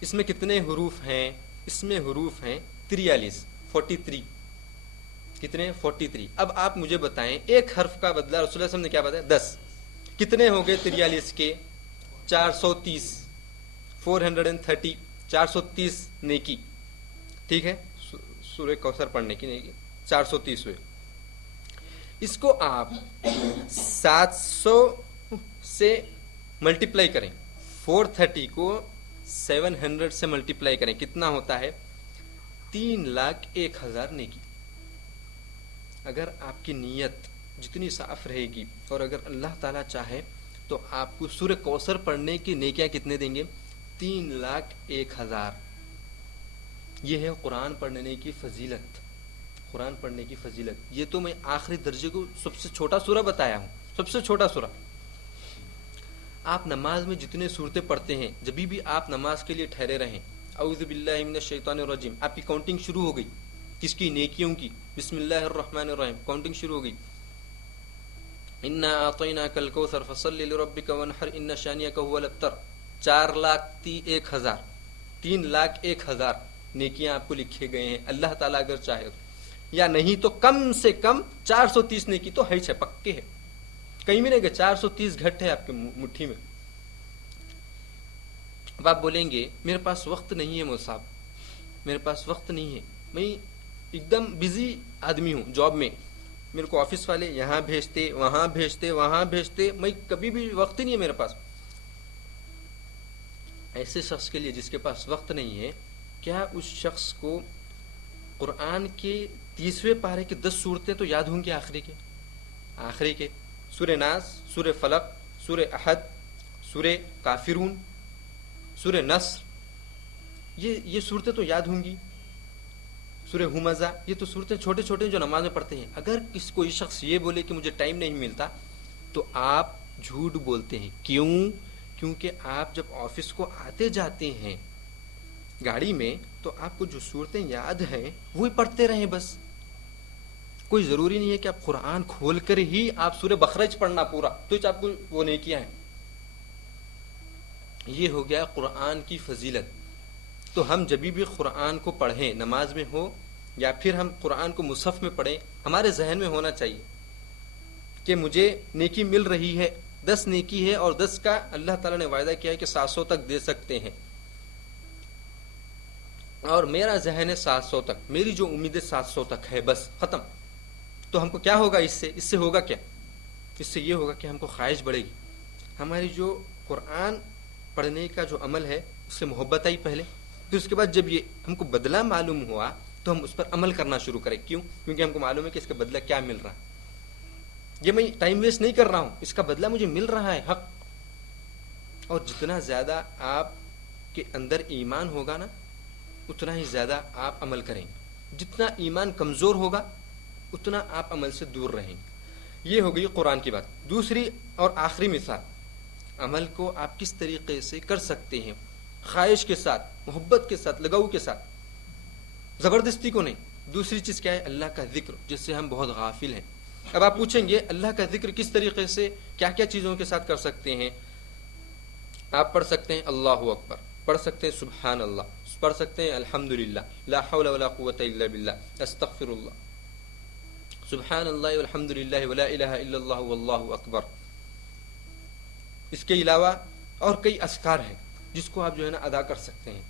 اس میں کتنے حروف ہیں؟ اس میں حروف ہیں 43. کتنے؟ 43. اب آپ مجھے بتائیں ایک حرف کا بدلہ رسول اللہ صلی اللہ علیہ وسلم نے کیا بتایا؟ 10. کتنے ہو گئے 43 کے؟ 430. 430 430 نیکی، ٹھیک ہے، سورہ کوثر پڑھنے کی نیکی 430 ہوئے. اس کو آپ 700 سے ملٹیپلائی کریں، 430 کو 700 سے ملٹیپلائی کریں، کتنا ہوتا ہے؟ 3,01,000 نیکی. اگر آپ کی نیت جتنی صاف رہے گی اور اگر اللہ تعالیٰ چاہے تو آپ کو سورہ کوثر پڑھنے کی نیکیاں کتنے دیں گے؟ 3,01,000. یہ ہے قرآن پڑھنے کی فضیلت. قرآن پڑھنے کی فضیلت. یہ تو میں آخری درجے کو سب سے چھوٹا سورہ بتایا ہوں، سب سے چھوٹا سورہ. آپ نماز میں جتنے سورتیں پڑھتے ہیں، جب بھی آپ نماز کے لیے ٹھہرے رہیں، اعوذ باللہ من الشیطان الرجیم، آپ کی کاؤنٹنگ شروع ہو گئی. کس کی؟ نیکیوں کی. بسم اللہ الرحمن الرحیم، کاؤنٹنگ شروع ہو گئی. انا اعطیناک الکوثر فصل لربک وانحر ان شانئک هو الابتر. 4,01,000، 3,01,000 نیکیاں آپ کو لکھے گئے ہیں. اللہ تعالیٰ اگر چاہے یا نہیں تو کم سے کم 430 نیکی تو ہے، پکے ہے. کہیں بھی نہیں کہ 430 گھٹ ہے آپ کے مٹھی میں. اب آپ بولیں گے میرے پاس وقت نہیں ہے مول صاحب، میرے پاس وقت نہیں ہے، میں ایک دم بزی آدمی ہوں جاب میں، میرے کو آفس والے یہاں بھیجتے وہاں بھیجتے وہاں بھیجتے، میں کبھی بھی وقت ہی نہیں ہے میرے پاس. ایسے شخص کے لیے جس کے پاس وقت نہیں ہے، کیا اس شخص کو قرآن کے 30ویں پارے کی 10 صورتیں تو یاد ہوں گی؟ آخری کے سورہ ناس، سورہ فلق، سورہ احد، سورہ کافرون، سورہ نصر، یہ صورتیں تو یاد ہوں گی. سورہ ہمزہ، یہ تو صورتیں چھوٹے چھوٹے جو نماز میں پڑھتے ہیں. اگر کوئی شخص یہ بولے کہ مجھے ٹائم نہیں ملتا تو آپ جھوٹ بولتے ہیں. کیوں؟ کیونکہ آپ جب آفس کو آتے جاتے ہیں گاڑی میں تو آپ کو جو صورتیں یاد ہیں وہی پڑھتے رہیں بس. کوئی ضروری نہیں ہے کہ آپ قرآن کھول کر ہی آپ سورہ بقرہ پڑھنا پورا تو آپ کو وہ نیکیاں ہیں. یہ ہو گیا قرآن کی فضیلت. تو ہم جب بھی قرآن کو پڑھیں، نماز میں ہو یا پھر ہم قرآن کو مصحف میں پڑھیں، ہمارے ذہن میں ہونا چاہیے کہ مجھے نیکی مل رہی ہے. 10 نیکی ہے اور 10 کا اللہ تعالیٰ نے وعدہ کیا ہے کہ 700 تک دے سکتے ہیں، اور میرا ذہن ہے 700 تک، میری جو امید ہے 700 تک ہے، بس ختم. تو ہم کو کیا ہوگا؟ اس سے ہوگا کیا؟ اس سے یہ ہوگا کہ ہم کو خواہش بڑھے گی. ہماری جو قرآن پڑھنے کا جو عمل ہے اس سے محبت آئی پہلے، پھر اس کے بعد جب یہ ہم کو بدلہ معلوم ہوا تو ہم اس پر عمل کرنا شروع کریں. کیوں؟ کیونکہ ہم کو معلوم ہے کہ اس کا بدلہ کیا مل رہا ہے. یہ میں ٹائم ویسٹ نہیں کر رہا ہوں، اس کا بدلہ مجھے مل رہا ہے حق. اور جتنا زیادہ آپ کے اندر ایمان ہوگا نا اتنا ہی زیادہ آپ عمل کریں گے. جتنا ایمان کمزور ہوگا اتنا آپ عمل سے دور رہیں گے. یہ ہو گئی قرآن کی بات. دوسری اور آخری مثال، عمل کو آپ کس طریقے سے کر سکتے ہیں، خواہش کے ساتھ، محبت کے ساتھ، لگاؤ کے ساتھ، زبردستی کو نہیں. دوسری چیز کیا ہے؟ اللہ کا ذکر، جس سے ہم بہت غافل ہیں. اب آپ پوچھیں گے اللہ کا ذکر کس طریقے سے، کیا کیا چیزوں کے ساتھ کر سکتے ہیں؟ آپ پڑھ سکتے ہیں اللہ اکبر، پڑھ سکتے ہیں سبحان اللہ، پڑھ سکتے ہیں الحمدللہ، لا حول ولا قوت الا باللہ، استغفر اللہ، سبحان اللہ والحمدللہ ولا الہ الا اللہ واللہ اکبر. اس کے علاوہ اور کئی اذکار ہیں جس کو آپ جو ہے نا ادا کر سکتے ہیں.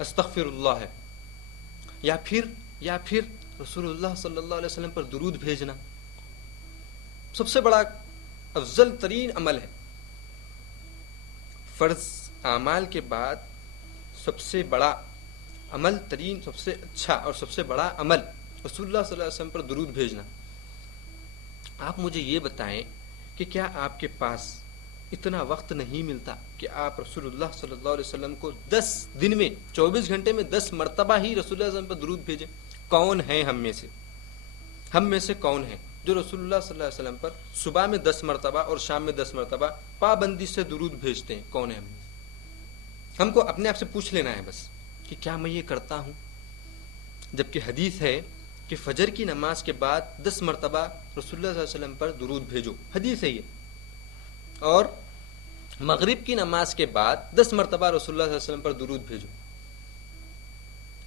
استغفر اللہ ہے، یا پھر رسول اللہ صلی اللہ علیہ وسلم پر درود بھیجنا سب سے بڑا افضل ترین عمل ہے. فرض اعمال کے بعد سب سے بڑا عمل ترین، سب سے اچھا اور سب سے بڑا عمل رسول اللہ صلی اللہ علیہ وسلم پر درود بھیجنا. آپ مجھے یہ بتائیں کہ کیا آپ کے پاس اتنا وقت نہیں ملتا کہ آپ رسول اللہ صلی اللہ علیہ وسلم کو 10 دن میں 24 گھنٹے میں 10 مرتبہ ہی رسول اللہ صلی اللہ علیہ وسلم پر درود بھیجیں؟ کون ہیں ہم میں سے کون ہیں جو رسول اللہ صلی اللہ علیہ وسلم پر صبح میں 10 مرتبہ اور شام میں 10 مرتبہ پابندی سے درود بھیجتے ہیں؟ کون ہیں ہم میں؟ ہم کو اپنے آپ سے پوچھ لینا ہے بس کہ کیا میں یہ کرتا ہوں؟ جبکہ حدیث ہے کہ فجر کی نماز کے بعد 10 مرتبہ رسول اللہ صلی اللہ علیہ وسلم پر درود بھیجو، حدیث ہے یہ. اور مغرب کی نماز کے بعد 10 مرتبہ رسول اللہ صلی اللہ علیہ وسلم پر درود بھیجو.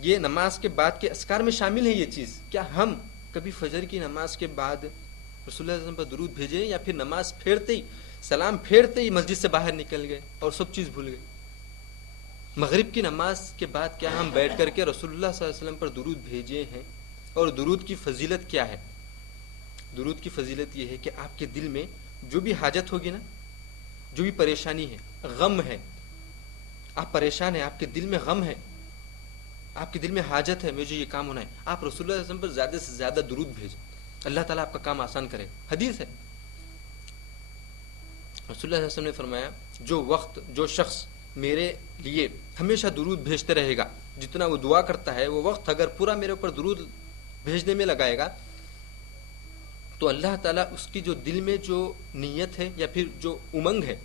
یہ نماز کے بعد کے اذکار میں شامل ہے یہ چیز. کیا ہم کبھی فجر کی نماز کے بعد رسول اللہ صلی اللہ علیہ وسلم پر درود بھیجے، یا پھر نماز پھیرتے ہی، سلام پھیرتے ہی مسجد سے باہر نکل گئے اور سب چیز بھول گئے؟ مغرب کی نماز کے بعد کیا ہم بیٹھ کر کے رسول اللہ صلی اللہ علیہ وسلم پر درود بھیجے ہیں؟ اور درود کی فضیلت کیا ہے؟ درود کی فضیلت یہ ہے کہ آپ کے دل میں جو بھی حاجت ہوگی نا، جو بھی پریشانی ہے، غم ہے، آپ پریشان ہیں، آپ کے دل میں غم ہے، آپ کے دل میں حاجت ہے، مجھے یہ کام ہونا ہے، آپ رسول اللہ صلی اللہ علیہ وسلم پر زیادہ سے زیادہ درود بھیجیں، اللہ تعالیٰ آپ کا کام آسان کرے. حدیث ہے، رسول اللہ صلی اللہ علیہ وسلم نے فرمایا جو شخص میرے لیے ہمیشہ درود بھیجتے رہے گا، جتنا وہ دعا کرتا ہے وہ وقت اگر پورا میرے اوپر درود بھیجنے میں لگائے گا تو اللہ تعالیٰ اس کی جو دل میں جو نیت ہے یا پھر جو امنگ ہے،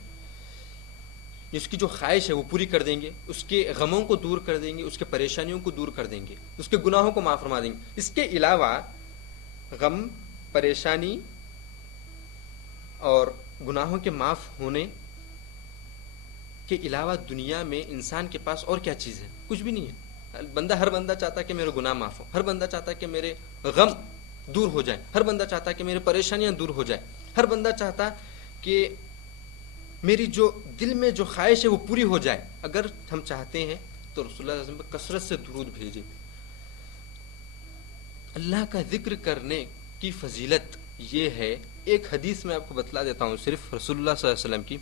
اس کی جو خواہش ہے وہ پوری کر دیں گے، اس کے غموں کو دور کر دیں گے، اس کے پریشانیوں کو دور کر دیں گے، اس کے گناہوں کو معاف فرما دیں گے. اس کے علاوہ غم، پریشانی اور گناہوں کے معاف ہونے کے علاوہ دنیا میں انسان کے پاس اور کیا چیز ہے؟ کچھ بھی نہیں ہے. ہر بندہ چاہتا ہے کہ میرے گناہ معاف ہو، ہر بندہ چاہتا ہے کہ میرے غم دور ہو جائیں، ہر بندہ چاہتا ہے کہ میرے پریشانیاں دور ہو جائیں، ہر بندہ چاہتا کہ میری جو دل میں جو خواہش ہے وہ پوری ہو جائے. اگر ہم چاہتے ہیں تو رسول اللہ صلی اللہ علیہ وسلم پر کثرت سے درود بھیجیں. اللہ کا ذکر کرنے کی فضیلت یہ ہے. ایک حدیث میں آپ کو بتلا دیتا ہوں صرف رسول اللہ صلی اللہ علیہ وسلم کی.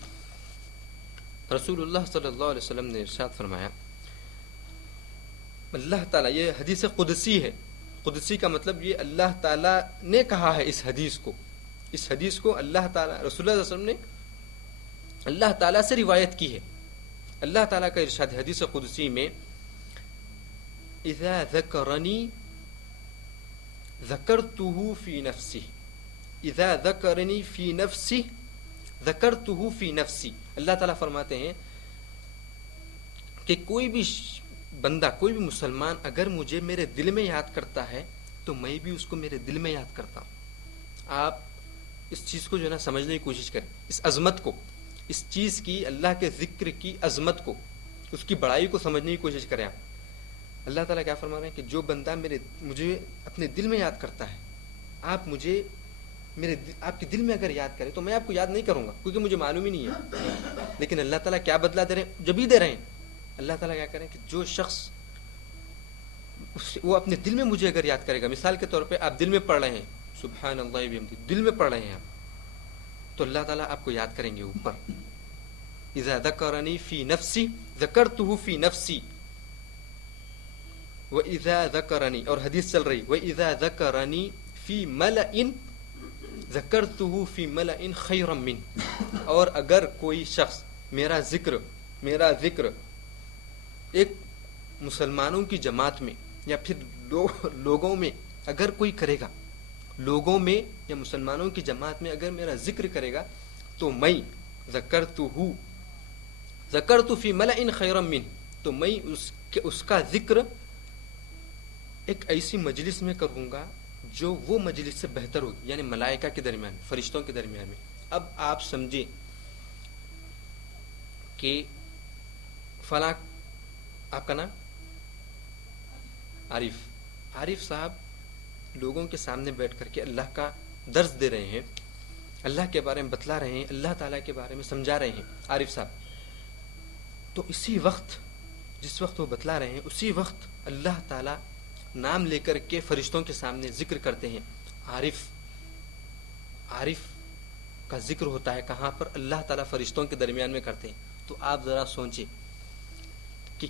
رسول اللہ صلی اللہ علیہ وسلم نے ارشاد فرمایا، اللہ تعالیٰ، یہ حدیث قدسی ہے، قدسی کا مطلب یہ اللہ تعالیٰ نے کہا ہے. اس حدیث کو اللہ تعالیٰ، رسول اللہ صلی اللہ علیہ وسلم نے اللہ تعالیٰ سے روایت کی ہے. اللہ تعالیٰ کا ارشاد حدیث قدسی میں، اذا ذکرنی ذکرتہ فی نفسی، اذا ذکرنی فی نفسی ذکرتہ فی نفسی. اللہ تعالیٰ فرماتے ہیں کہ کوئی بھی بندہ، کوئی بھی مسلمان اگر مجھے میرے دل میں یاد کرتا ہے تو میں بھی اس کو میرے دل میں یاد کرتا ہوں. آپ اس چیز کو جو ہے نا سمجھنے کی کوشش کریں، اس عظمت کو، اس چیز کی، اللہ کے ذکر کی عظمت کو، اس کی بڑائی کو سمجھنے کی کوشش کریں. اللہ تعالیٰ کیا فرما رہے ہیں کہ جو بندہ مجھے اپنے دل میں یاد کرتا ہے، آپ مجھے آپ کے دل میں اگر یاد کریں تو میں آپ کو یاد نہیں کروں گا کیونکہ مجھے معلوم ہی نہیں ہے. لیکن اللہ تعالیٰ کیا بدلا دے رہے ہیں؟ جب ہی دے رہے ہیں. اللہ تعالیٰ کیا کریں کہ جو شخص وہ اپنے دل میں مجھے اگر یاد کرے گا، مثال کے طور پہ آپ دل میں پڑھ رہے ہیں سبحان اللہ بحمدہ، دل میں پڑھ رہے ہیں آپ، تو اللہ تعالیٰ آپ کو یاد کریں گے اوپر. اذا ذکرنی فی نفسی ذکرتہ فی نفسی وَإِذَا ذَكَرَنِي، اور حدیث چل رہی، وَإِذَا ذَكَرَنِي فِي مَلَئٍ ذَكَرْتُهُ فِي مَلَئٍ خَيْرًا مِّنْ. اور اگر کوئی شخص میرا ذکر ایک مسلمانوں کی جماعت میں یا پھر لوگوں میں اگر کوئی کرے گا، لوگوں میں یا مسلمانوں کی جماعت میں اگر میرا ذکر کرے گا تو میں ذکرت فی ملئ خیرا من، تو میں اس کا ذکر ایک ایسی مجلس میں کروں گا جو وہ مجلس سے بہتر ہوگی، یعنی ملائکہ کے درمیان، فرشتوں کے درمیان میں. اب آپ سمجھیں کہ فلاں، آپ کا نام عارف صاحب لوگوں کے سامنے بیٹھ کر کے اللہ کا درس دے رہے ہیں، اللہ کے بارے میں بتلا رہے ہیں، اللہ تعالیٰ کے بارے میں سمجھا رہے ہیں عارف صاحب. تو اسی وقت، جس وقت وہ بتلا رہے ہیں، اسی وقت اللہ تعالیٰ نام لے کر کے فرشتوں کے سامنے ذکر کرتے ہیں. عارف کا ذکر ہوتا ہے کہاں پر؟ اللہ تعالیٰ فرشتوں کے درمیان میں کرتے ہیں. تو آپ ذرا سوچیں کہ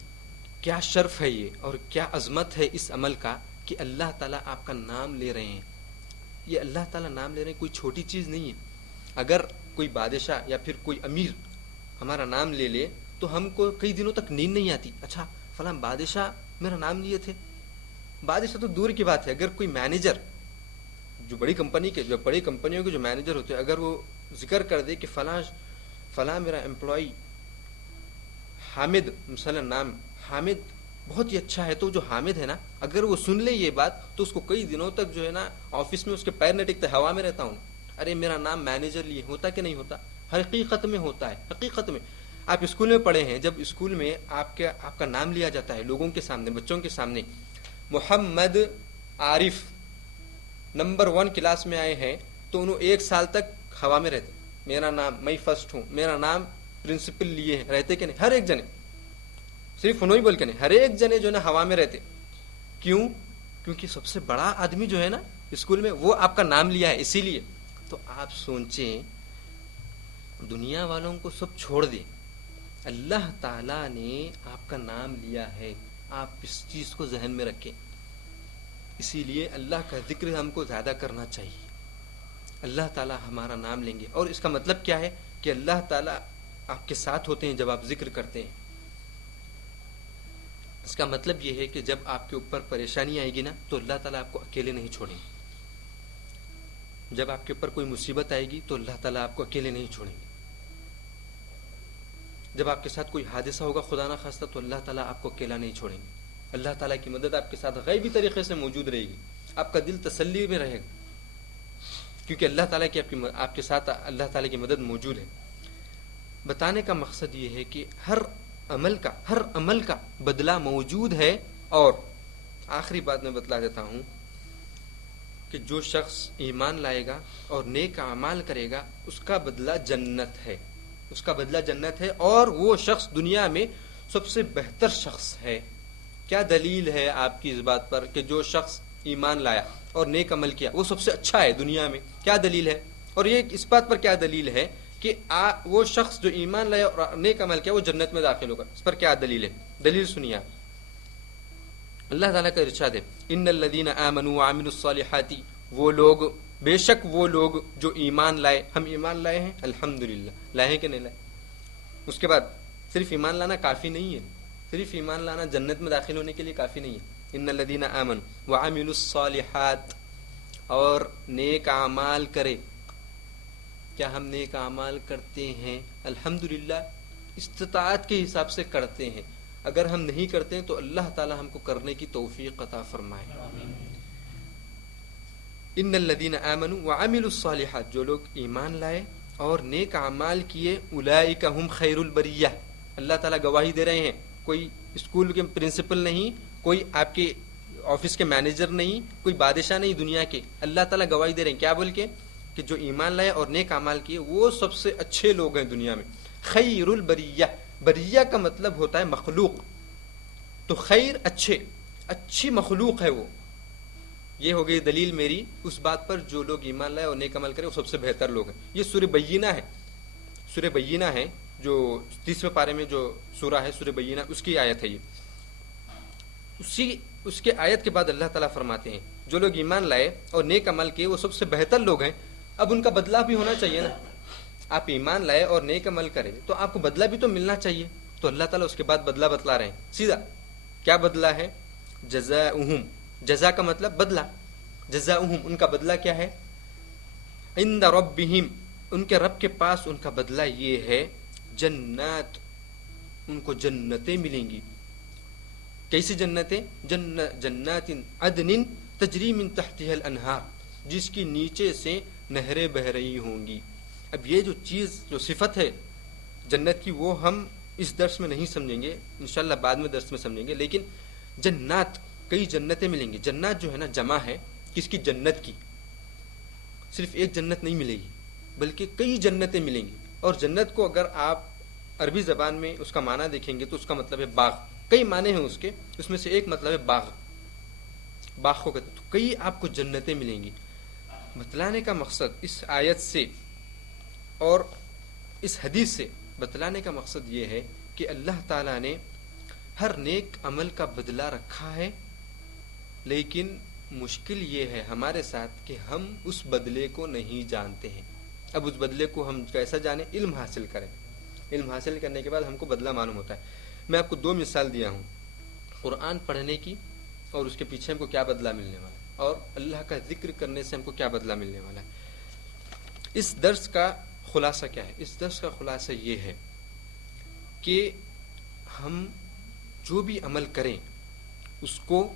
کیا شرف ہے یہ اور کیا عظمت ہے اس عمل کا کہ اللہ تعالیٰ آپ کا نام لے رہے ہیں. یہ اللہ تعالیٰ نام لے رہے ہیں کوئی چھوٹی چیز نہیں ہے. اگر کوئی بادشاہ یا پھر کوئی امیر ہمارا نام لے لے تو ہم کو کئی دنوں تک نیند نہیں آتی. اچھا فلاں بادشاہ میرا نام لیے تھے. بادشاہ تو دور کی بات ہے، اگر کوئی مینیجر، جو بڑی کمپنیوں کے جو مینیجر ہوتے ہیں، اگر وہ ذکر کر دے کہ فلاں میرا امپلائی حامد، مثلا نام حامد بہت ہی اچھا ہے، تو جو حامد ہے نا، اگر وہ سن لے یہ بات تو اس کو کئی دنوں تک جو ہے نا آفس میں اس کے پیر نہ ٹکتے، ہوا میں رہتا ہوں. ارے میرا نام مینیجر لیے ہوتا کہ نہیں ہوتا؟ حقیقت میں ہوتا ہے. حقیقت میں آپ اسکول میں پڑھے ہیں، جب اسکول میں آپ کا نام لیا جاتا ہے لوگوں کے سامنے، بچوں کے سامنے، محمد عارف نمبر 1 کلاس میں آئے ہیں، تو انہوں 1 سال تک ہوا میں رہتے. میرا نام، میں فرسٹ ہوں، میرا نام پرنسپل لیے رہتے کہ نہیں؟ ہر ایک جنے. صرف انہوں ہی بول کے نہیں، ہر ایک جنے جو ہے نا ہوا میں رہتے. کیوں؟ کیونکہ سب سے بڑا آدمی جو ہے نا اسکول میں وہ آپ کا نام لیا ہے، اسی لیے. تو آپ سوچیں، دنیا والوں کو سب چھوڑ دیں، اللہ تعالیٰ نے آپ کا نام لیا ہے، آپ اس چیز کو ذہن میں رکھیں. اسی لیے اللہ کا ذکر ہم کو زیادہ کرنا چاہیے. اللہ تعالیٰ ہمارا نام لیں گے، اور اس کا مطلب کیا ہے کہ اللہ تعالیٰ آپ کے ساتھ ہوتے ہیں جب آپ ذکر کرتے ہیں. اس کا مطلب یہ ہے کہ جب آپ کے اوپر پریشانی آئے گی نا تو اللہ تعالیٰ آپ کو اکیلے نہیں چھوڑیں گے. جب آپ کے اوپر کوئی مصیبت آئے گی تو اللہ تعالیٰ آپ کو اکیلے نہیں چھوڑیں گے. جب آپ کے ساتھ کوئی حادثہ ہوگا خدا نہ خواستہ تو اللہ تعالیٰ آپ کو اکیلا نہیں چھوڑیں گے. اللہ تعالیٰ کی مدد آپ کے ساتھ غیبی طریقے سے موجود رہے گی. آپ کا دل تسلی میں رہے گا کیونکہ اللہ تعالیٰ کی آپ کے ساتھ اللہ تعالیٰ کی مدد موجود ہے. بتانے کا مقصد یہ ہے کہ ہر عمل کا بدلہ موجود ہے. اور آخری بات میں بتلا دیتا ہوں کہ جو شخص ایمان لائے گا اور نیک اعمال کرے گا اس کا بدلہ جنت ہے. اس کا بدلہ جنت ہے، اور وہ شخص دنیا میں سب سے بہتر شخص ہے. کیا دلیل ہے آپ کی اس بات پر کہ جو شخص ایمان لایا اور نیک عمل کیا وہ سب سے اچھا ہے دنیا میں؟ کیا دلیل ہے؟ اور یہ اس بات پر کیا دلیل ہے کہ وہ شخص جو ایمان لایا اور نیک عمل کیا وہ جنت میں داخل ہوگا؟ اس پر کیا دلیل ہے؟ دلیل سنیے آپ. اللہ تعالیٰ کا ارشاد ہے، ان الذین آمنوا وعملوا الصالحات، وہ لوگ، بے شک وہ لوگ جو ایمان لائے. ہم ایمان لائے ہیں الحمدللہ، لائے ہیں کہ نہیں لائے؟ اس کے بعد صرف ایمان لانا کافی نہیں ہے. صرف ایمان لانا جنت میں داخل ہونے کے لیے کافی نہیں ہے. ان الذین آمنوا وعملوا الصالحات، اور نیک اعمال کرے. کیا ہم نیک اعمال کرتے ہیں؟ الحمدللہ استطاعت کے حساب سے کرتے ہیں. اگر ہم نہیں کرتے ہیں تو اللہ تعالی ہم کو کرنے کی توفیق عطا فرمائے. ان الذین آمنوا وعملوا الصالحات، جو لوگ ایمان لائے اور نیک اعمال کیے، اولئک هم خیر البریہ. اللہ تعالیٰ گواہی دے رہے ہیں. کوئی اسکول کے پرنسپل نہیں، کوئی آپ کے آفس کے مینیجر نہیں، کوئی بادشاہ نہیں دنیا کے. اللہ تعالیٰ گواہی دے رہے ہیں. کیا بول کے؟ کہ جو ایمان لائے اور نیک اعمال کیے وہ سب سے اچھے لوگ ہیں دنیا میں. خیر البریہ، بریہ کا مطلب ہوتا ہے مخلوق. تو خیر اچھی مخلوق ہے وہ. یہ ہو گئی دلیل میری اس بات پر جو لوگ ایمان لائے اور نیک عمل کرے وہ سب سے بہتر لوگ ہیں. یہ سورہ بینہ ہے. سورہ بینہ ہے جو 30ویں پارے میں جو سورہ ہے سورہ بینہ، اس کی آیت ہے. یہ اس کے آیت کے بعد اللہ تعالیٰ فرماتے ہیں جو لوگ ایمان لائے اور نیک عمل کیے وہ سب سے بہتر لوگ ہیں. اب ان کا بدلہ بھی ہونا چاہیے نا. آپ ایمان لائے اور نیک عمل کریں تو آپ کو بدلہ بھی تو ملنا چاہیے. تو اللہ تعالیٰ اس کے بعد بدلہ بتلا رہے ہیں سیدھا. کیا بدلہ ہے؟ جزاؤہم. جزا کا مطلب بدلہ. جزاؤہم، ان کا بدلہ کیا ہے؟ عند ربہم، ان کے رب کے پاس ان کا بدلہ یہ ہے جنات، ان کو جنتیں ملیں گی. کیسی جنتیں؟ جنات عدن تجری من تحتها الانہار، جس کی نیچے سے نہریں بہ رہی ہوں گی. اب یہ جو چیز، جو صفت ہے جنت کی، وہ ہم اس درس میں نہیں سمجھیں گے، انشاءاللہ بعد میں درس میں سمجھیں گے. لیکن جنات، کئی جنتیں ملیں گی. جنات جو ہے نا جمع ہے کس کی؟ جنت کی. صرف ایک جنت نہیں ملے گی بلکہ کئی جنتیں ملیں گی. اور جنت کو اگر آپ عربی زبان میں اس کا معنی دیکھیں گے تو اس کا مطلب ہے باغ. کئی معنی ہیں اس کے، اس میں سے ایک مطلب ہے باغ. باغ کو کہتے ہیں. تو کئی آپ کو جنتیں ملیں گی. بتلانے کا مقصد اس آیت سے اور اس حدیث سے بتلانے کا مقصد یہ ہے کہ اللہ تعالیٰ نے ہر نیک عمل کا بدلہ رکھا ہے. لیکن مشکل یہ ہے ہمارے ساتھ کہ ہم اس بدلے کو نہیں جانتے ہیں. اب اس بدلے کو ہم کیسا جانیں؟ علم حاصل کریں. علم حاصل کرنے کے بعد ہم کو بدلہ معلوم ہوتا ہے. میں آپ کو 2 مثال دیا ہوں، قرآن پڑھنے کی اور اس کے پیچھے ہم کو کیا بدلہ ملنے والا ہے، اور اللہ کا ذکر کرنے سے ہم کو کیا بدلہ ملنے والا ہے. اس درس کا خلاصہ کیا ہے؟ اس درس کا خلاصہ یہ ہے کہ ہم جو بھی عمل کریں اس کو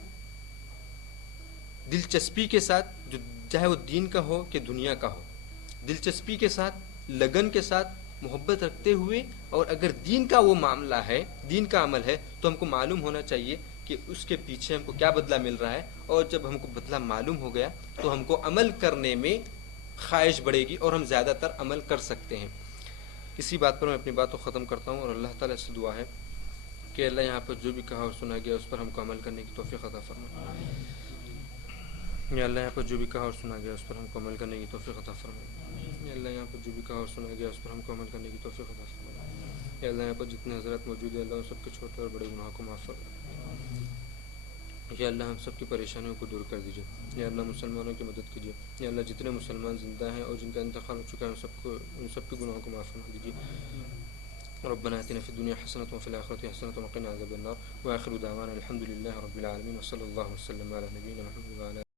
دلچسپی کے ساتھ، جو چاہے وہ دین کا ہو کہ دنیا کا ہو، دلچسپی کے ساتھ، لگن کے ساتھ، محبت رکھتے ہوئے. اور اگر دین کا وہ معاملہ ہے، دین کا عمل ہے، تو ہم کو معلوم ہونا چاہیے کہ اس کے پیچھے ہم کو کیا بدلہ مل رہا ہے. اور جب ہم کو بدلہ معلوم ہو گیا تو ہم کو عمل کرنے میں خواہش بڑھے گی اور ہم زیادہ تر عمل کر سکتے ہیں. اسی بات پر میں اپنی بات کو ختم کرتا ہوں اور اللہ تعالیٰ سے دعا ہے کہ اللہ یہاں پر جو بھی کہا اور سنا گیا اس پر ہم کو عمل کرنے کی توفیق عطا فرمائے. یا اللہ یہاں پر جو بھی کہا اور سنا گیا اس پر ہم کو عمل کرنے کی توفیق عطا فرمائے. یا اللہ یہاں پر جو بھی کہا اور سنا گیا اس پر ہم کو عمل کرنے کی توفیق عطا فرمائے. یا اللہ یہاں پر جتنے حضرات موجود ہیں اللہ ان سب کے چھوٹے اور بڑے گناہوں کو معاف فرمائے. یا اللہ ہم سب کی پریشانیوں کو دور کر دیجیے. یا اللہ مسلمانوں کی مدد کیجیے. یا اللہ جتنے مسلمان زندہ ہیں اور جن کا انتقال ہو چکا ہے ان سب کے گناہوں کو معاف فرما دیجیے. ربنا آتنا في الدنيا حسنة وفي الآخرة حسنة وقنا عذاب النار. وآخر دعوانا الحمد لله رب العالمين وصلى الله وسلم على نبينا محمد وعلى